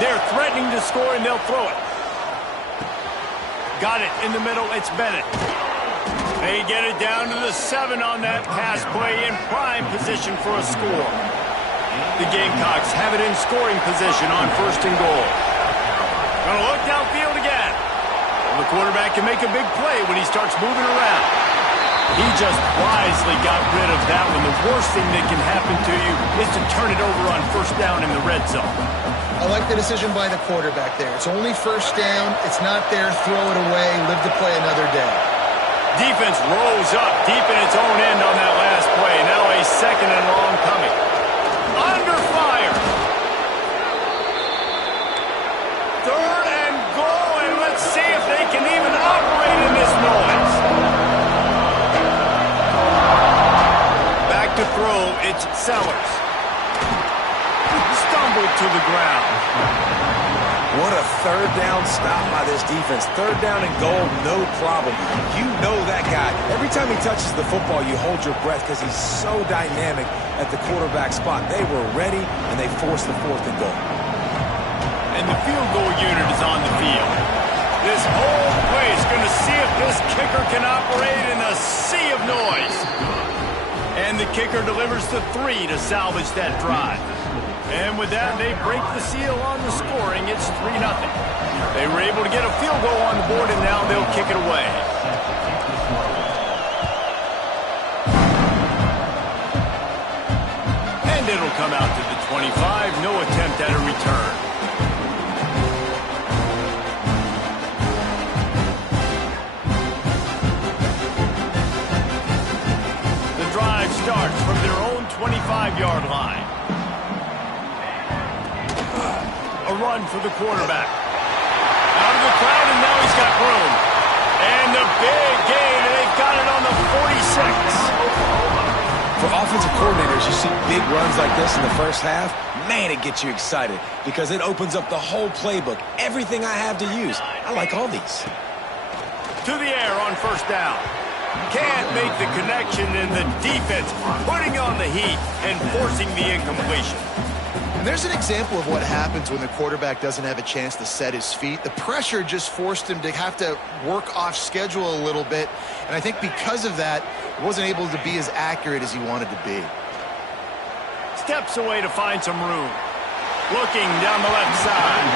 They're threatening to score, and they'll throw it. Got it in the middle. It's Bennett. They get it down to the 7 on that pass play in prime position for a score. The Gamecocks have it in scoring position on 1st and goal. Gonna look downfield again. The quarterback can make a big play when he starts moving around. He just wisely got rid of that one. The worst thing that can happen to you is to turn it over on first down in the red zone. I like the decision by the quarterback there. It's only first down. It's not there. Throw it away. Live to play another day. Defense rose up deep in its own end on that last play. Now a 2nd and long coming. Under fire. 3rd and goal, and let's see if they can even operate in this noise. Back to throw, it's Sellers. Stumbled to the ground. What a 3rd down stop by this defense. 3rd down and goal, no problem. You know that guy. Every time he touches the football, you hold your breath because he's so dynamic at the quarterback spot. They were ready, and they forced the 4th and goal. And the field goal unit is on the field. This whole place going to see if this kicker can operate in a sea of noise. And the kicker delivers the 3 to salvage that drive. And with that, they break the seal on the scoring. It's 3-0. They were able to get a field goal on the board, and now they'll kick it away. And it'll come out to the 25. No attempt at a return. The drive starts from their own 25-yard line. A run for the quarterback. Out of the crowd, and now he's got room. And the big gain, and they've got it on the 46. For offensive coordinators, you see big runs like this in the first half, man, it gets you excited because it opens up the whole playbook. Everything I have to use. I like all these. To the air on first down. Can't make the connection, and the defense putting on the heat and forcing the incompletion. And there's an example of what happens when the quarterback doesn't have a chance to set his feet. The pressure just forced him to have to work off schedule a little bit. And I think because of that, he wasn't able to be as accurate as he wanted to be. Steps away to find some room. Looking down the left side.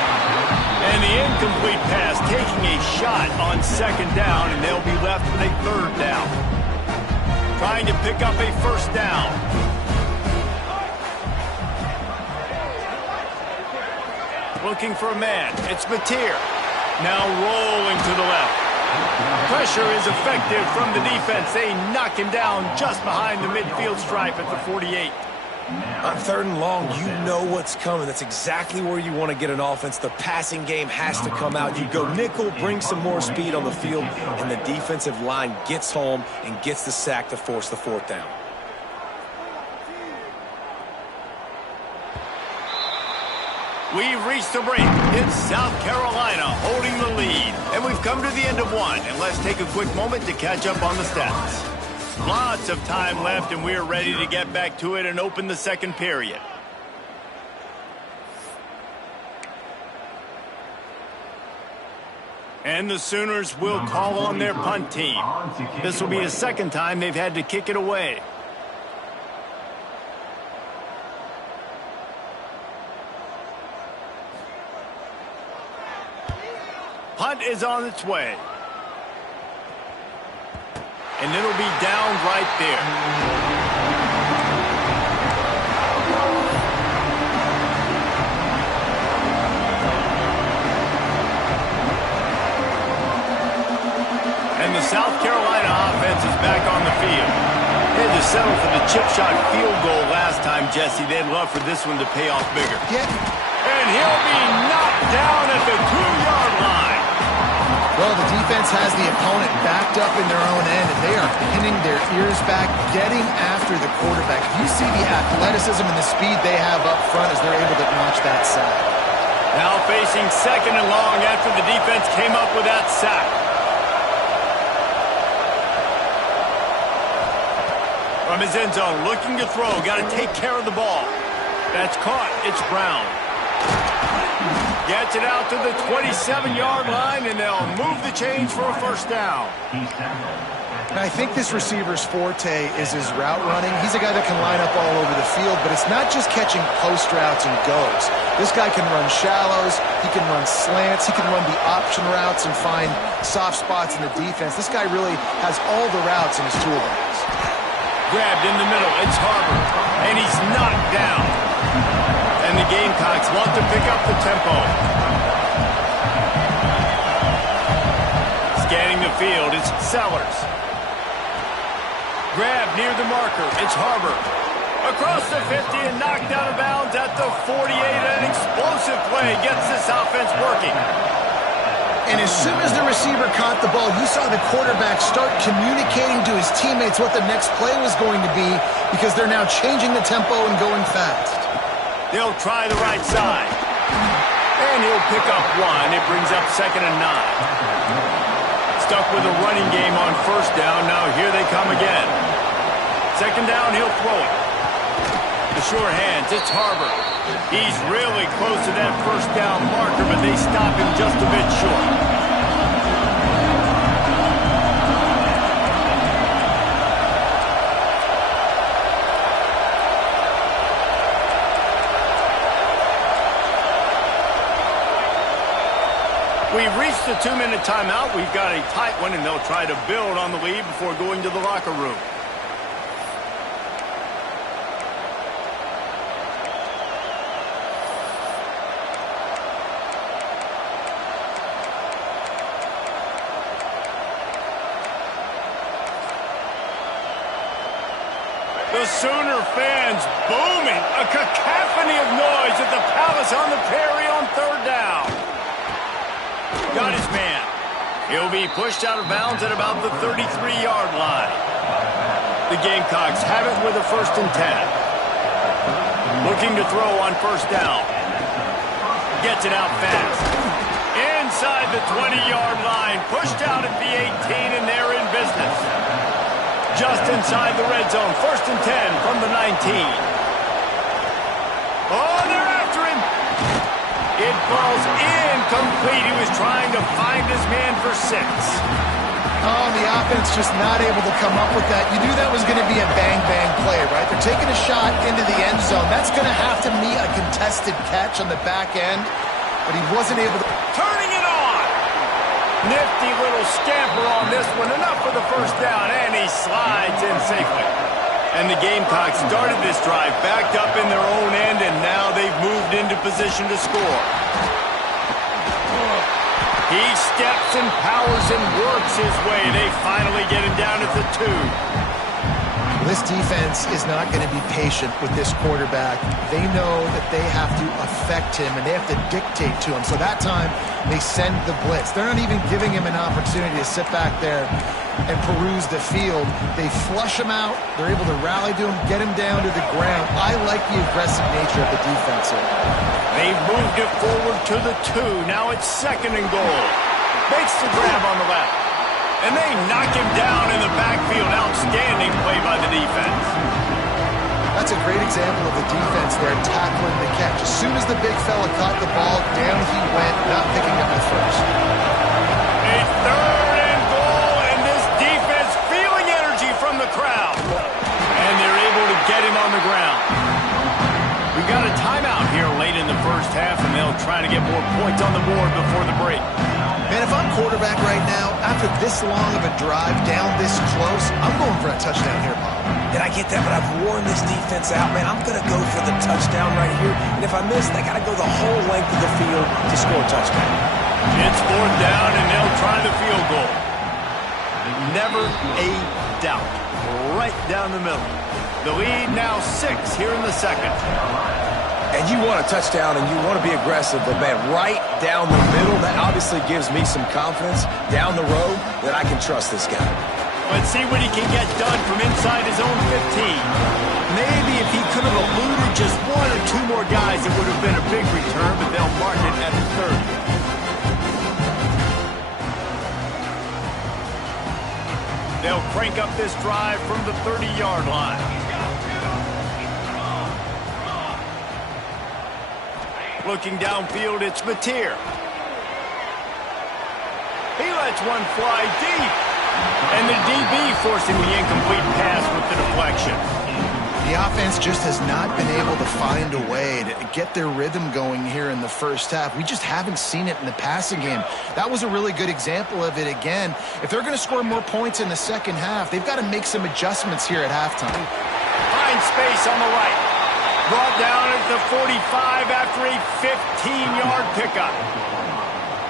And the incomplete pass taking a shot on 2nd down, and they'll be left with a 3rd down. Trying to pick up a first down. Looking for a man. It's Mateer. Now rolling to the left. Pressure is effective from the defense. They knock him down just behind the midfield stripe at the 48. On 3rd and long, you know what's coming. That's exactly where you want to get an offense. The passing game has to come out. You go nickel, bring some more speed on the field, and the defensive line gets home and gets the sack to force the 4th down. We've reached the break. It's South Carolina holding the lead. And we've come to the end of one. And let's take a quick moment to catch up on the stats. Lots of time left, and we're ready to get back to it and open the second period. And the Sooners will call on their punt team. This will be the second time they've had to kick it away. Punt is on its way. And it'll be down right there. And the South Carolina offense is back on the field. They had to settle for the chip shot field goal last time, Jesse. They'd love for this one to pay off bigger. Yeah. And he'll be knocked down at the 2-yard line. Well, the defense has the opponent backed up in their own end, and they are pinning their ears back, getting after the quarterback. You see the athleticism and the speed they have up front as they're able to notch that sack. Now facing second and long after the defense came up with that sack. From his end zone, looking to throw. Got to take care of the ball. That's caught. It's Brown. Gets it out to the 27-yard line, and they'll move the chains for a first down. And I think this receiver's forte is his route running. He's a guy that can line up all over the field, but it's not just catching post routes and goes. This guy can run shallows, he can run slants, he can run the option routes and find soft spots in the defense. This guy really has all the routes in his toolbox. Grabbed in the middle, it's Harbor, and he's knocked down. And the Gamecocks want to pick up the tempo. Scanning the field, it's Sellers. Grabbed near the marker, it's Harbor. Across the 50 and knocked out of bounds at the 48. An explosive play gets this offense working. And as soon as the receiver caught the ball, you saw the quarterback start communicating to his teammates what the next play was going to be because they're now changing the tempo and going fast. They'll try the right side. And he'll pick up one. It brings up 2nd and 9. Stuck with a running game on first down. Now here they come again. 2nd down, he'll throw it. The sure hands, it's Harbor. He's really close to that first down marker, but they stop him just a bit short. We've reached the 2-minute timeout. We've got a tight one, and they'll try to build on the lead before going to the locker room. The Sooner fans booming, a cacophony of noise at the Palace on the Prairie on 3rd down. Got his man. He'll be pushed out of bounds at about the 33-yard line. The Gamecocks have it with a 1st and 10. Looking to throw on 1st down. Gets it out fast. Inside the 20-yard line. Pushed out at the 18, and they're in business. Just inside the red zone. 1st and 10 from the 19. Oh, they're after him. It falls incomplete. He was trying to find his man for 6. Oh, the offense just not able to come up with that. You knew that was going to be a bang-bang play, right? They're taking a shot into the end zone. That's going to have to be a contested catch on the back end, but he wasn't able to. Turning it on. Nifty little scamper on this one. Enough for the 1st down, and he slides in safely. And the Gamecocks started this drive backed up in their own end, and now they've moved into position to score. He steps and powers and works his way. They finally get him down at the 2. This defense is not going to be patient with this quarterback. They know that they have to affect him, and they have to dictate to him. So that time, they send the blitz. They're not even giving him an opportunity to sit back there and peruse the field. They flush him out. They're able to rally to him, get him down to the ground. I like the aggressive nature of the defense here. They've moved it forward to the 2. Now it's 2nd and goal. Makes the grab on the left. And they knock him down in the backfield. Outstanding play by the defense. That's a great example of the defense there, tackling the catch. As soon as the big fella caught the ball, down he went, not picking up the first. A 3rd and goal, and this defense feeling energy from the crowd. And they're able to get him on the ground. We've got a timeout here late in the first half, and they'll try to get more points on the board before the break. Man, if I'm quarterback right now, after this long of a drive down this close, I'm going for a touchdown here, Bob. And I get that, but I've worn this defense out, man. I'm going to go for the touchdown right here. And if I miss, they got to go the whole length of the field to score a touchdown. It's 4th down, and they'll try the field goal. Never a doubt. Right down the middle. The lead now 6 here in the 2nd. And you want a touchdown and you want to be aggressive, but, man, right down the middle, that obviously gives me some confidence down the road that I can trust this guy. Let's see what he can get done from inside his own 15. Maybe if he could have eluded just 1 or 2 more guys, it would have been a big return, but they'll mark it at the 30. They'll crank up this drive from the 30-yard line. Looking downfield, it's Mateer. He lets one fly deep. And the DB forcing the incomplete pass with the deflection. The offense just has not been able to find a way to get their rhythm going here in the first half. We just haven't seen it in the passing game. That was a really good example of it again. If they're going to score more points in the second half, they've got to make some adjustments here at halftime. Find space on the right. Brought down at the 45 after a 15-yard pickup.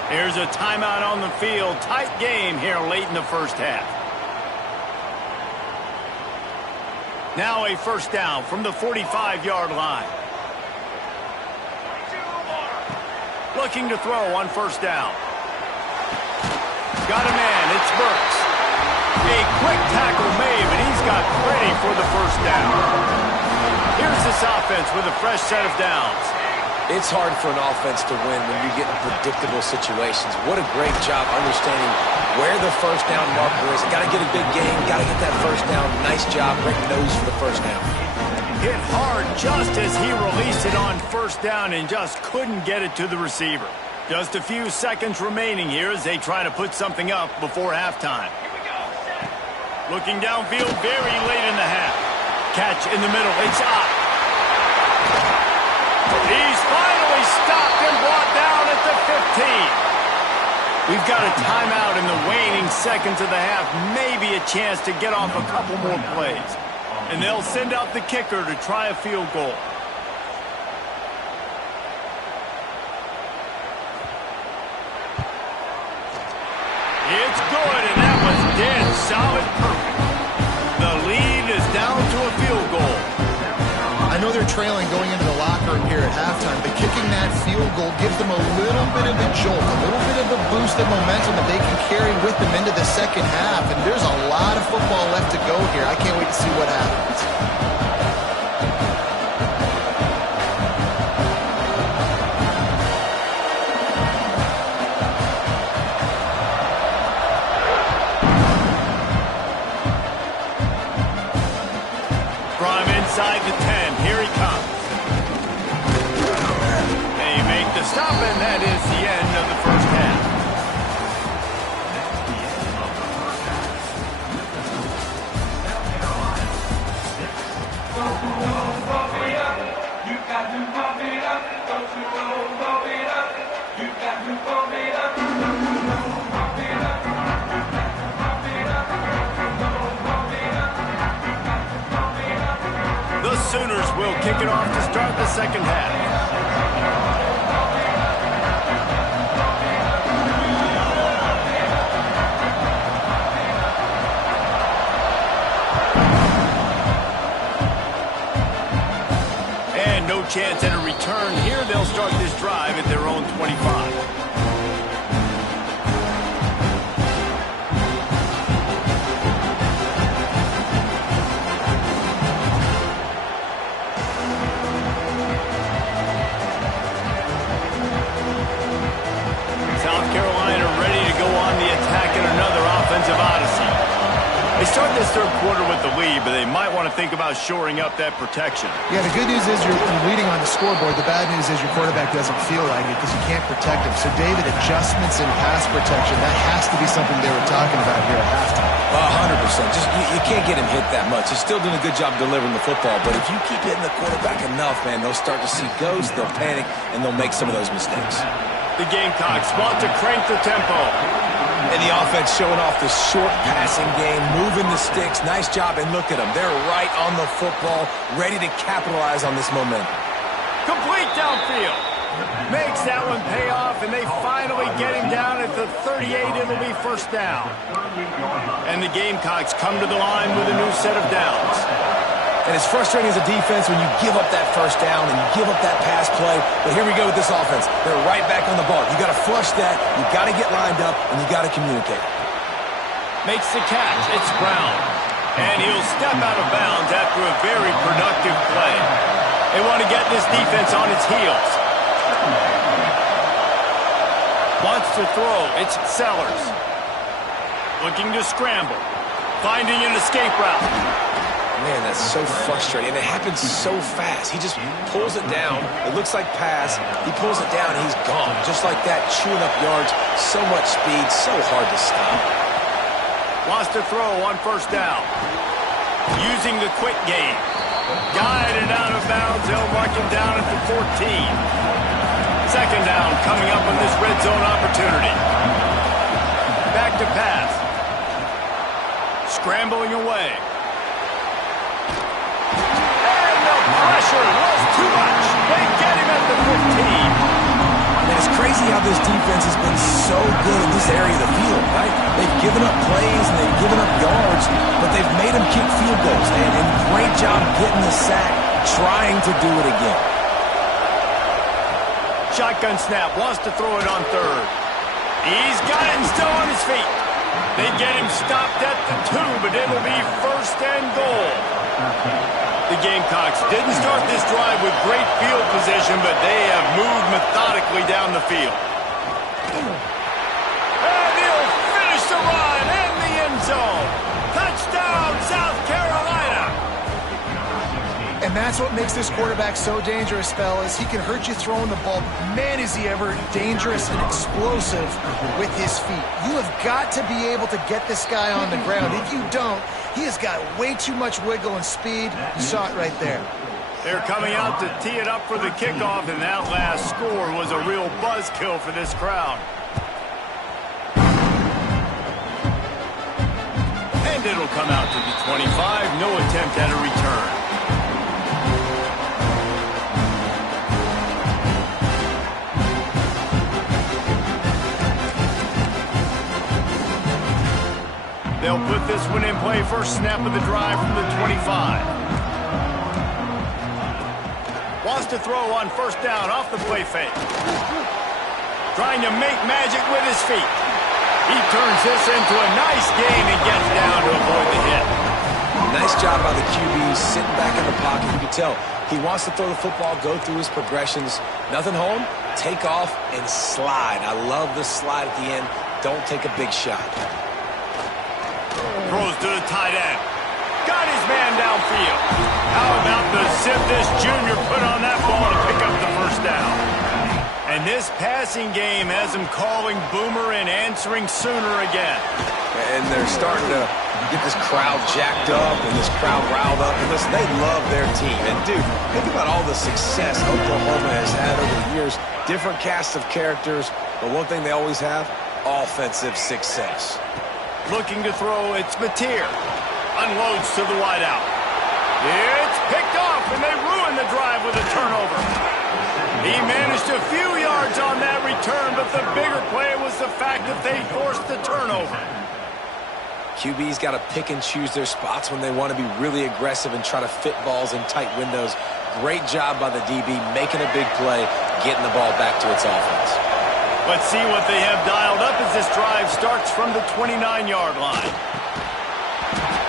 Here's a timeout on the field. Tight game here late in the first half. Now a 1st down from the 45-yard line. Looking to throw on 1st down. Got a man. It's Burks. A quick tackle made, but he's got plenty for the 1st down. Here's this offense with a fresh set of downs. It's hard for an offense to win when you get in predictable situations. What a great job understanding where the 1st down marker is. Got to get a big gain. Got to get that 1st down. Nice job breaking nose for the 1st down. Hit hard just as he released it on 1st down and just couldn't get it to the receiver. Just a few seconds remaining here as they try to put something up before halftime. Looking downfield very late in the half. Catch in the middle. It's up. He's finally stopped and brought down at the 15. We've got a timeout in the waning seconds of the half. Maybe a chance to get off a couple more plays. And they'll send out the kicker to try a field goal. It's good, and that was dead solid perfect. The lead is down to a field goal. I know they're trailing going into the locker room here at halftime, but kicking that field goal gives them a little bit of a jolt, a little bit of a boost of momentum that they can carry with them into the second half. And there's a lot of football left to go here. I can't wait to see what happens. Inside the 10, here he comes. They make the stop, and that is the end of the first half. Sooners will kick it off to start the second half. And no chance at a return here. They'll start this drive at their own 25. lead, but they might want to think about shoring up that protection. Yeah, the good news is you're leading on the scoreboard. The bad news is your quarterback doesn't feel like it because you can't protect him. So, David, adjustments in pass protection, that has to be something they were talking about here at halftime. 100%. Just you can't get him hit that much. He's still doing a good job delivering the football, but if you keep hitting the quarterback enough, man, they'll start to see ghosts, they'll panic, and they'll make some of those mistakes. The Gamecocks want to crank the tempo. And the offense showing off the short passing game, moving the sticks. Nice job, and look at them. They're right on the football, ready to capitalize on this momentum. Complete downfield. Makes that one pay off, and they finally get him down at the 38. It'll be first down. And the Gamecocks come to the line with a new set of downs. And it's frustrating as a defense when you give up that first down and you give up that pass play. But here we go with this offense. They're right back on the ball. You got to flush that. You got to get lined up, and you got to communicate. Makes the catch. It's Brown. And he'll step out of bounds after a very productive play. They want to get this defense on its heels. Wants to throw. It's Sellers. Looking to scramble. Finding an escape route. Man, that's so frustrating, and it happens so fast. He just pulls it down. It looks like pass. He pulls it down, and he's gone. Just like that, chewing up yards. So much speed, so hard to stop. Wants to throw on first down. Using the quick game. Guided out of bounds. They'll mark him down at the 14. Second down coming up on this red zone opportunity. Back to pass. Scrambling away. Pressure was too much. They get him at the 15. And it's crazy how this defense has been so good in this area of the field, right? They've given up plays and they've given up yards, but they've made them kick field goals. And great job getting the sack, trying to do it again. Shotgun snap, wants to throw it on third. He's got it and still on his feet. They get him stopped at the 2, but it'll be first and goal. The Gamecocks didn't start this drive with great field position, but they have moved methodically down the field. And he'll finish the run in the end zone. Touchdown, South Carolina. And that's what makes this quarterback so dangerous, fellas. He can hurt you throwing the ball. Man, is he ever dangerous and explosive with his feet. You have got to be able to get this guy on the ground. If you don't, he has got way too much wiggle and speed. You saw it right there. They're coming out to tee it up for the kickoff, and that last score was a real buzzkill for this crowd. And it'll come out to the 25. No attempt at a return. They'll put this one in play. First snap of the drive from the 25. Wants to throw on first down off the play fake. Trying to make magic with his feet. He turns this into a nice gain and gets down to avoid the hit. Nice job by the QB, sitting back in the pocket. You can tell he wants to throw the football, go through his progressions. Nothing home, take off, and slide. I love the slide at the end. Don't take a big shot. Throws to the tight end. Got his man downfield. How about the zip this junior put on that ball to pick up the first down? And this passing game has him calling Boomer and answering Sooner again. And they're starting to get this crowd jacked up and this crowd riled up. And listen, they love their team. And, dude, think about all the success Oklahoma has had over the years. Different casts of characters. But one thing they always have, offensive success. Looking to throw, it's Mateer. Unloads to the wideout. It's picked off, and they ruin the drive with a turnover. He managed a few yards on that return, but the bigger play was the fact that they forced the turnover. QB's got to pick and choose their spots when they want to be really aggressive and try to fit balls in tight windows. Great job by the DB, making a big play, getting the ball back to its offense. Let's see what they have dialed up as this drive starts from the 29-yard line.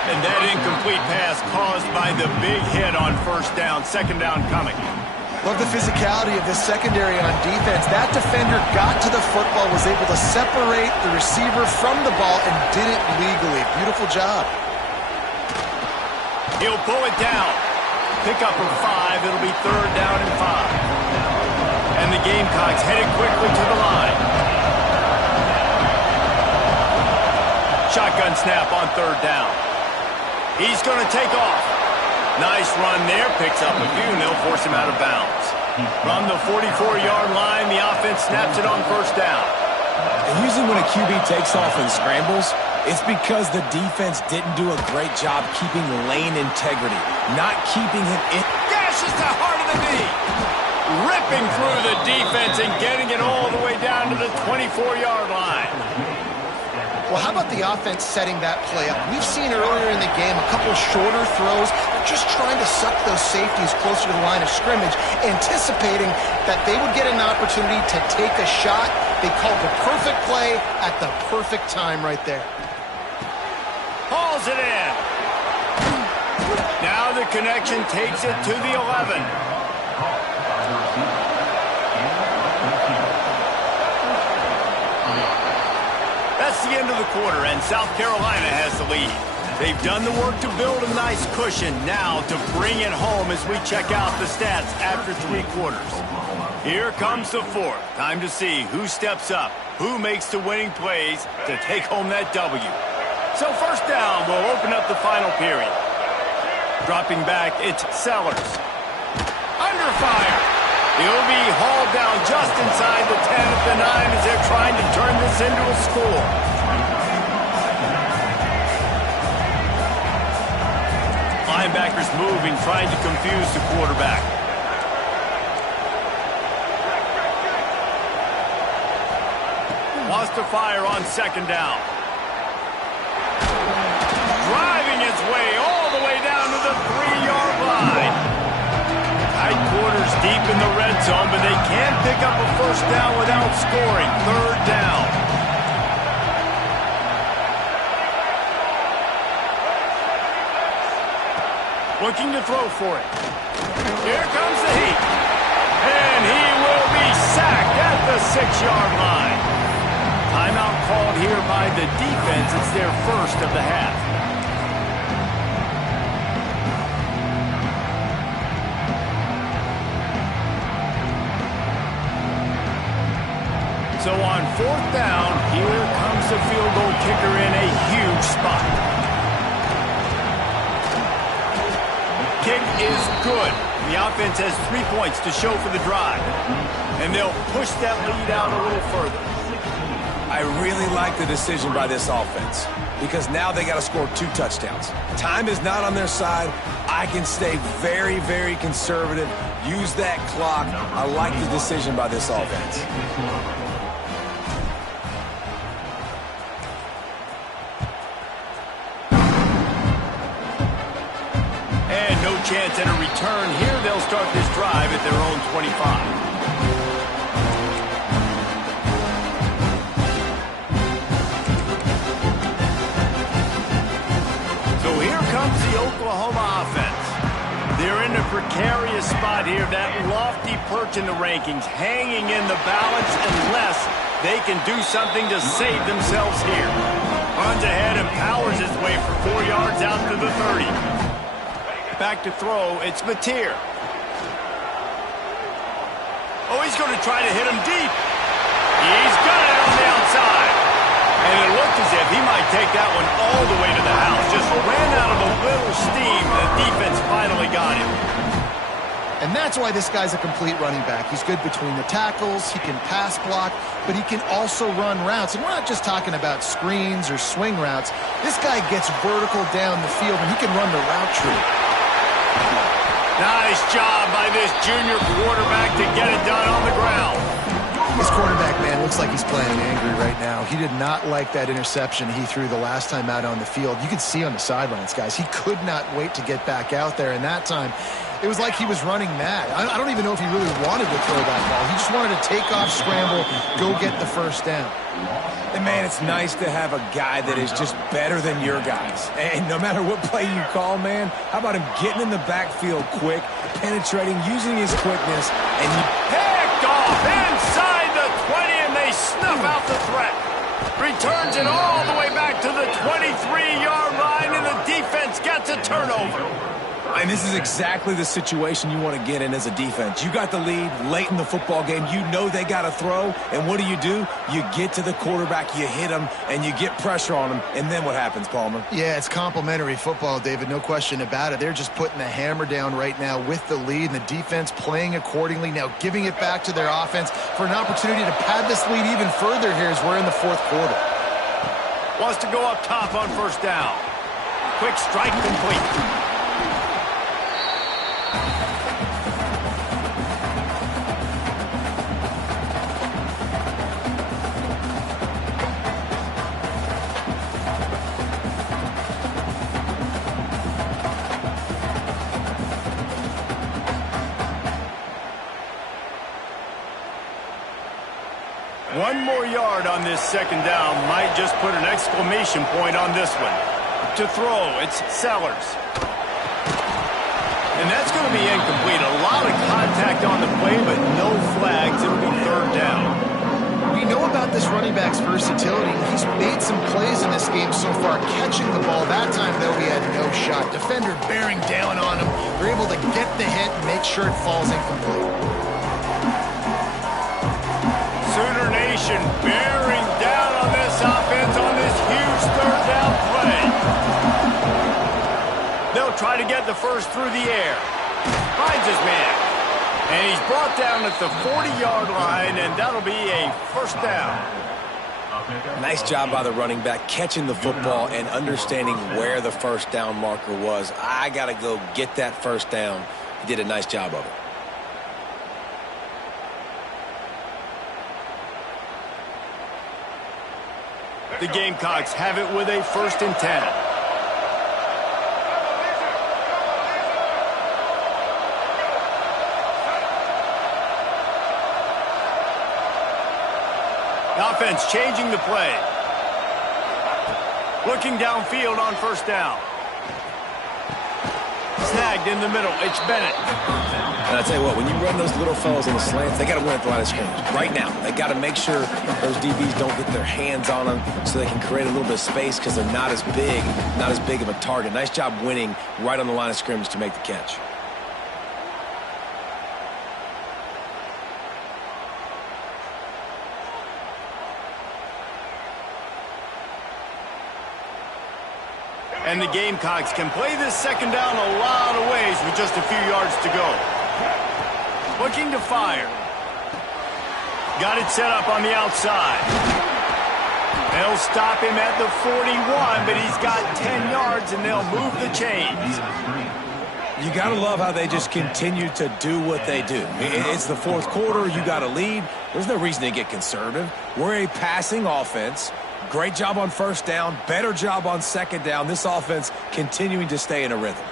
And that incomplete pass caused by the big hit on first down. Second down coming. Love the physicality of this secondary on defense. That defender got to the football, was able to separate the receiver from the ball, and did it legally. Beautiful job. He'll pull it down. Pick up of 5. It'll be 3rd down and 5. And the Gamecocks headed quickly to the line. Shotgun snap on 3rd down. He's going to take off. Nice run there. Picks up a few, and they'll force him out of bounds. From the 44-yard line, the offense snaps it on 1st down. And usually when a QB takes off and scrambles, it's because the defense didn't do a great job keeping lane integrity, not keeping him in. Gashes the heart of the knee. Ripping through the defense and getting it all the way down to the 24-yard line. Well, how about the offense setting that play up? We've seen earlier in the game a couple of shorter throws, just trying to suck those safeties closer to the line of scrimmage, anticipating that they would get an opportunity to take a shot. They called the perfect play at the perfect time right there. Hauls it in. Now the connection takes it to the 11. That's the end of the quarter, and South Carolina has the lead. They've done the work to build a nice cushion. Now to bring it home as we check out the stats after 3 quarters. Here comes the 4th. Time to see who steps up, who makes the winning plays to take home that W. So 1st down will open up the final period. Dropping back, it's Sellers. Under fire. He'll be hauled down just inside the 10 at the 9 as they're trying to turn this into a score. Linebackers moving, trying to confuse the quarterback. Wants to fire on 2nd down. Driving his way all the way down to the 3-yard line. Tight quarters deep in the red zone, but they can't pick up a 1st down without scoring. 3rd down. Looking to throw for it. Here comes the heat. And he will be sacked at the 6-yard line. Timeout called here by the defense. It's their 1st of the half. So on 4th down, here comes the field goal kicker in a huge spot. Kick is good. The offense has 3 points to show for the drive. And they'll push that lead out a little further. I really like the decision by this offense because now they got to score 2 touchdowns. Time is not on their side. I can stay very, very conservative, use that clock. I like the decision by this offense. And no chance at a return here. They'll start this drive at their own 25. Comes the Oklahoma offense. They're in a precarious spot here, that lofty perch in the rankings, hanging in the balance unless they can do something to save themselves here. Runs ahead and powers his way for 4 yards out to the 30. Back to throw, it's Mateer. Oh, he's going to try to hit him deep. He's got it on the outside. And it looked as if he might take that one all the way to the house. Just ran out of a little steam. The defense finally got him. And that's why this guy's a complete running back. He's good between the tackles, he can pass block, but he can also run routes. And we're not just talking about screens or swing routes. This guy gets vertical down the field, and he can run the route tree. Nice job by this junior quarterback to get it done on the ground. This quarterback, man, looks like he's playing angry right now. He did not like that interception he threw the last time out on the field. You could see on the sidelines, guys, he could not wait to get back out there. And that time, it was like he was running mad. I don't even know if he really wanted to throw that ball. He just wanted to take off, scramble, go get the 1st down. And, man, it's nice to have a guy that is just better than your guys. And no matter what play you call, man, how about him getting in the backfield quick, penetrating, using his quickness, and picked off inside the 20, and they snuff out the threat. Returns it all the way back to the 23-yard line, and the defense gets a turnover. And this is exactly the situation you want to get in as a defense. You got the lead late in the football game. You know they got to throw. And what do? You get to the quarterback, you hit him, and you get pressure on him. And then what happens, Palmer? Yeah, it's complimentary football, David. No question about it. They're just putting the hammer down right now with the lead, and the defense playing accordingly. Now giving it back to their offense for an opportunity to pad this lead even further here as we're in the fourth quarter. Wants to go up top on first down. Quick strike complete. One more yard on this second down might just put an exclamation point on this one. To throw, it's Sellers. And that's going to be incomplete. A lot of contact on the play, but no flags. It'll be third down. We know about this running back's versatility. He's made some plays in this game so far, catching the ball. That time, though, he had no shot. Defender bearing down on him. They're able to get the hit and make sure it falls incomplete. Sooner Nation bearing down on this offense on this huge third down play. They'll try to get the first through the air. Finds his man. And he's brought down at the 40-yard line, and that'll be a first down. Nice job by the running back catching the football and understanding where the first down marker was. I got to go get that first down. He did a nice job of it. The Gamecocks have it with a 1st and 10. The offense changing the play. Looking downfield on first down. Snagged in the middle. It's Bennett. And I tell you what, when you run those little fellas on the slants, they got to win at the line of scrimmage right now. They got to make sure those DBs don't get their hands on them so they can create a little bit of space because they're not as big of a target. Nice job winning right on the line of scrimmage to make the catch. And the Gamecocks can play this second down a lot of ways with just a few yards to go. Looking to fire. Got it set up on the outside. They'll stop him at the 41, but he's got 10 yards, and they'll move the chains. You got to love how they just continue to do what they do. It's the fourth quarter. You got a lead. There's no reason to get conservative. We're a passing offense. Great job on first down. Better job on second down. This offense continuing to stay in a rhythm.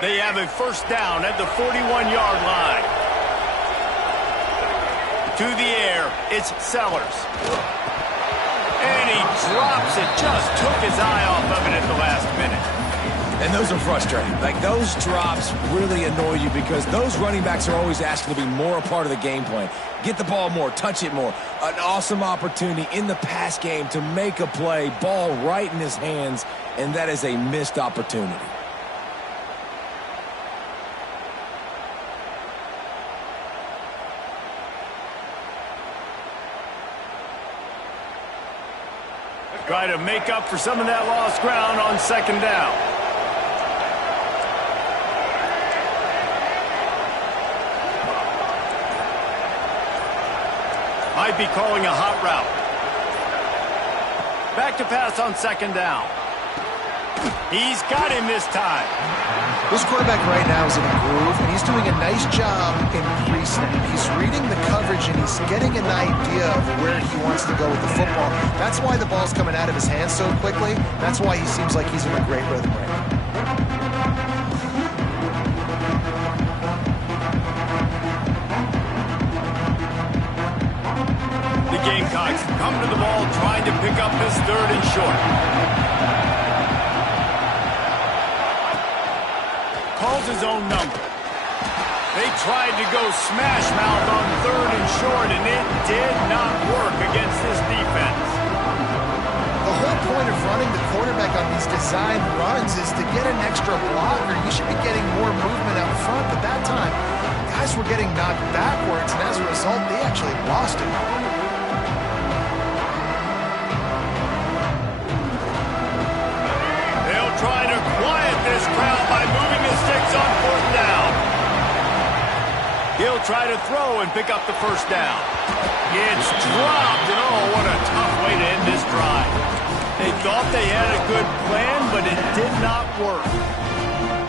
They have a first down at the 41-yard line. To the air, it's Sellers. And he drops it, just took his eye off of it at the last minute. And those are frustrating. Like, those drops really annoy you because those running backs are always asking to be more a part of the game plan. Get the ball more, touch it more. An awesome opportunity in the pass game to make a play, ball right in his hands, and that is a missed opportunity. Try to make up for some of that lost ground on second down. Might be calling a hot route. Back to pass on second down. He's got him this time. This quarterback right now is in a groove, and he's doing a nice job in pre-snap. He's reading the coverage, and he's getting an idea of where he wants to go with the football. That's why the ball's coming out of his hands so quickly. That's why he seems like he's in a great rhythm right now. The Gamecocks come to the ball trying to pick up this third and short. Calls his own number. They tried to go smash mouth on 3rd and short, and it did not work against this defense. The whole point of running the quarterback on these designed runs is to get an extra blocker. You should be getting more movement out front, but that time, guys were getting knocked backwards, and as a result, they actually lost it. They'll try to quiet this crowd by moving the sticks on 4th down. He'll try to throw and pick up the 1st down. It's dropped, and oh, what a tough way to end this drive. They thought they had a good plan, but it did not work.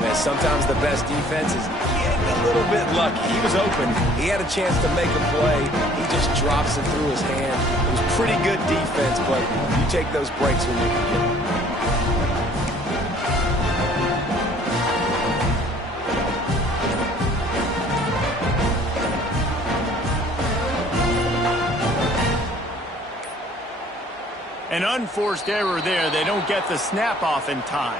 Man, sometimes the best defense is getting a little bit lucky. He was open. He had a chance to make a play. He just drops it through his hand. It was pretty good defense, but you take those breaks when you can get them. An unforced error there. They don't get the snap off in time.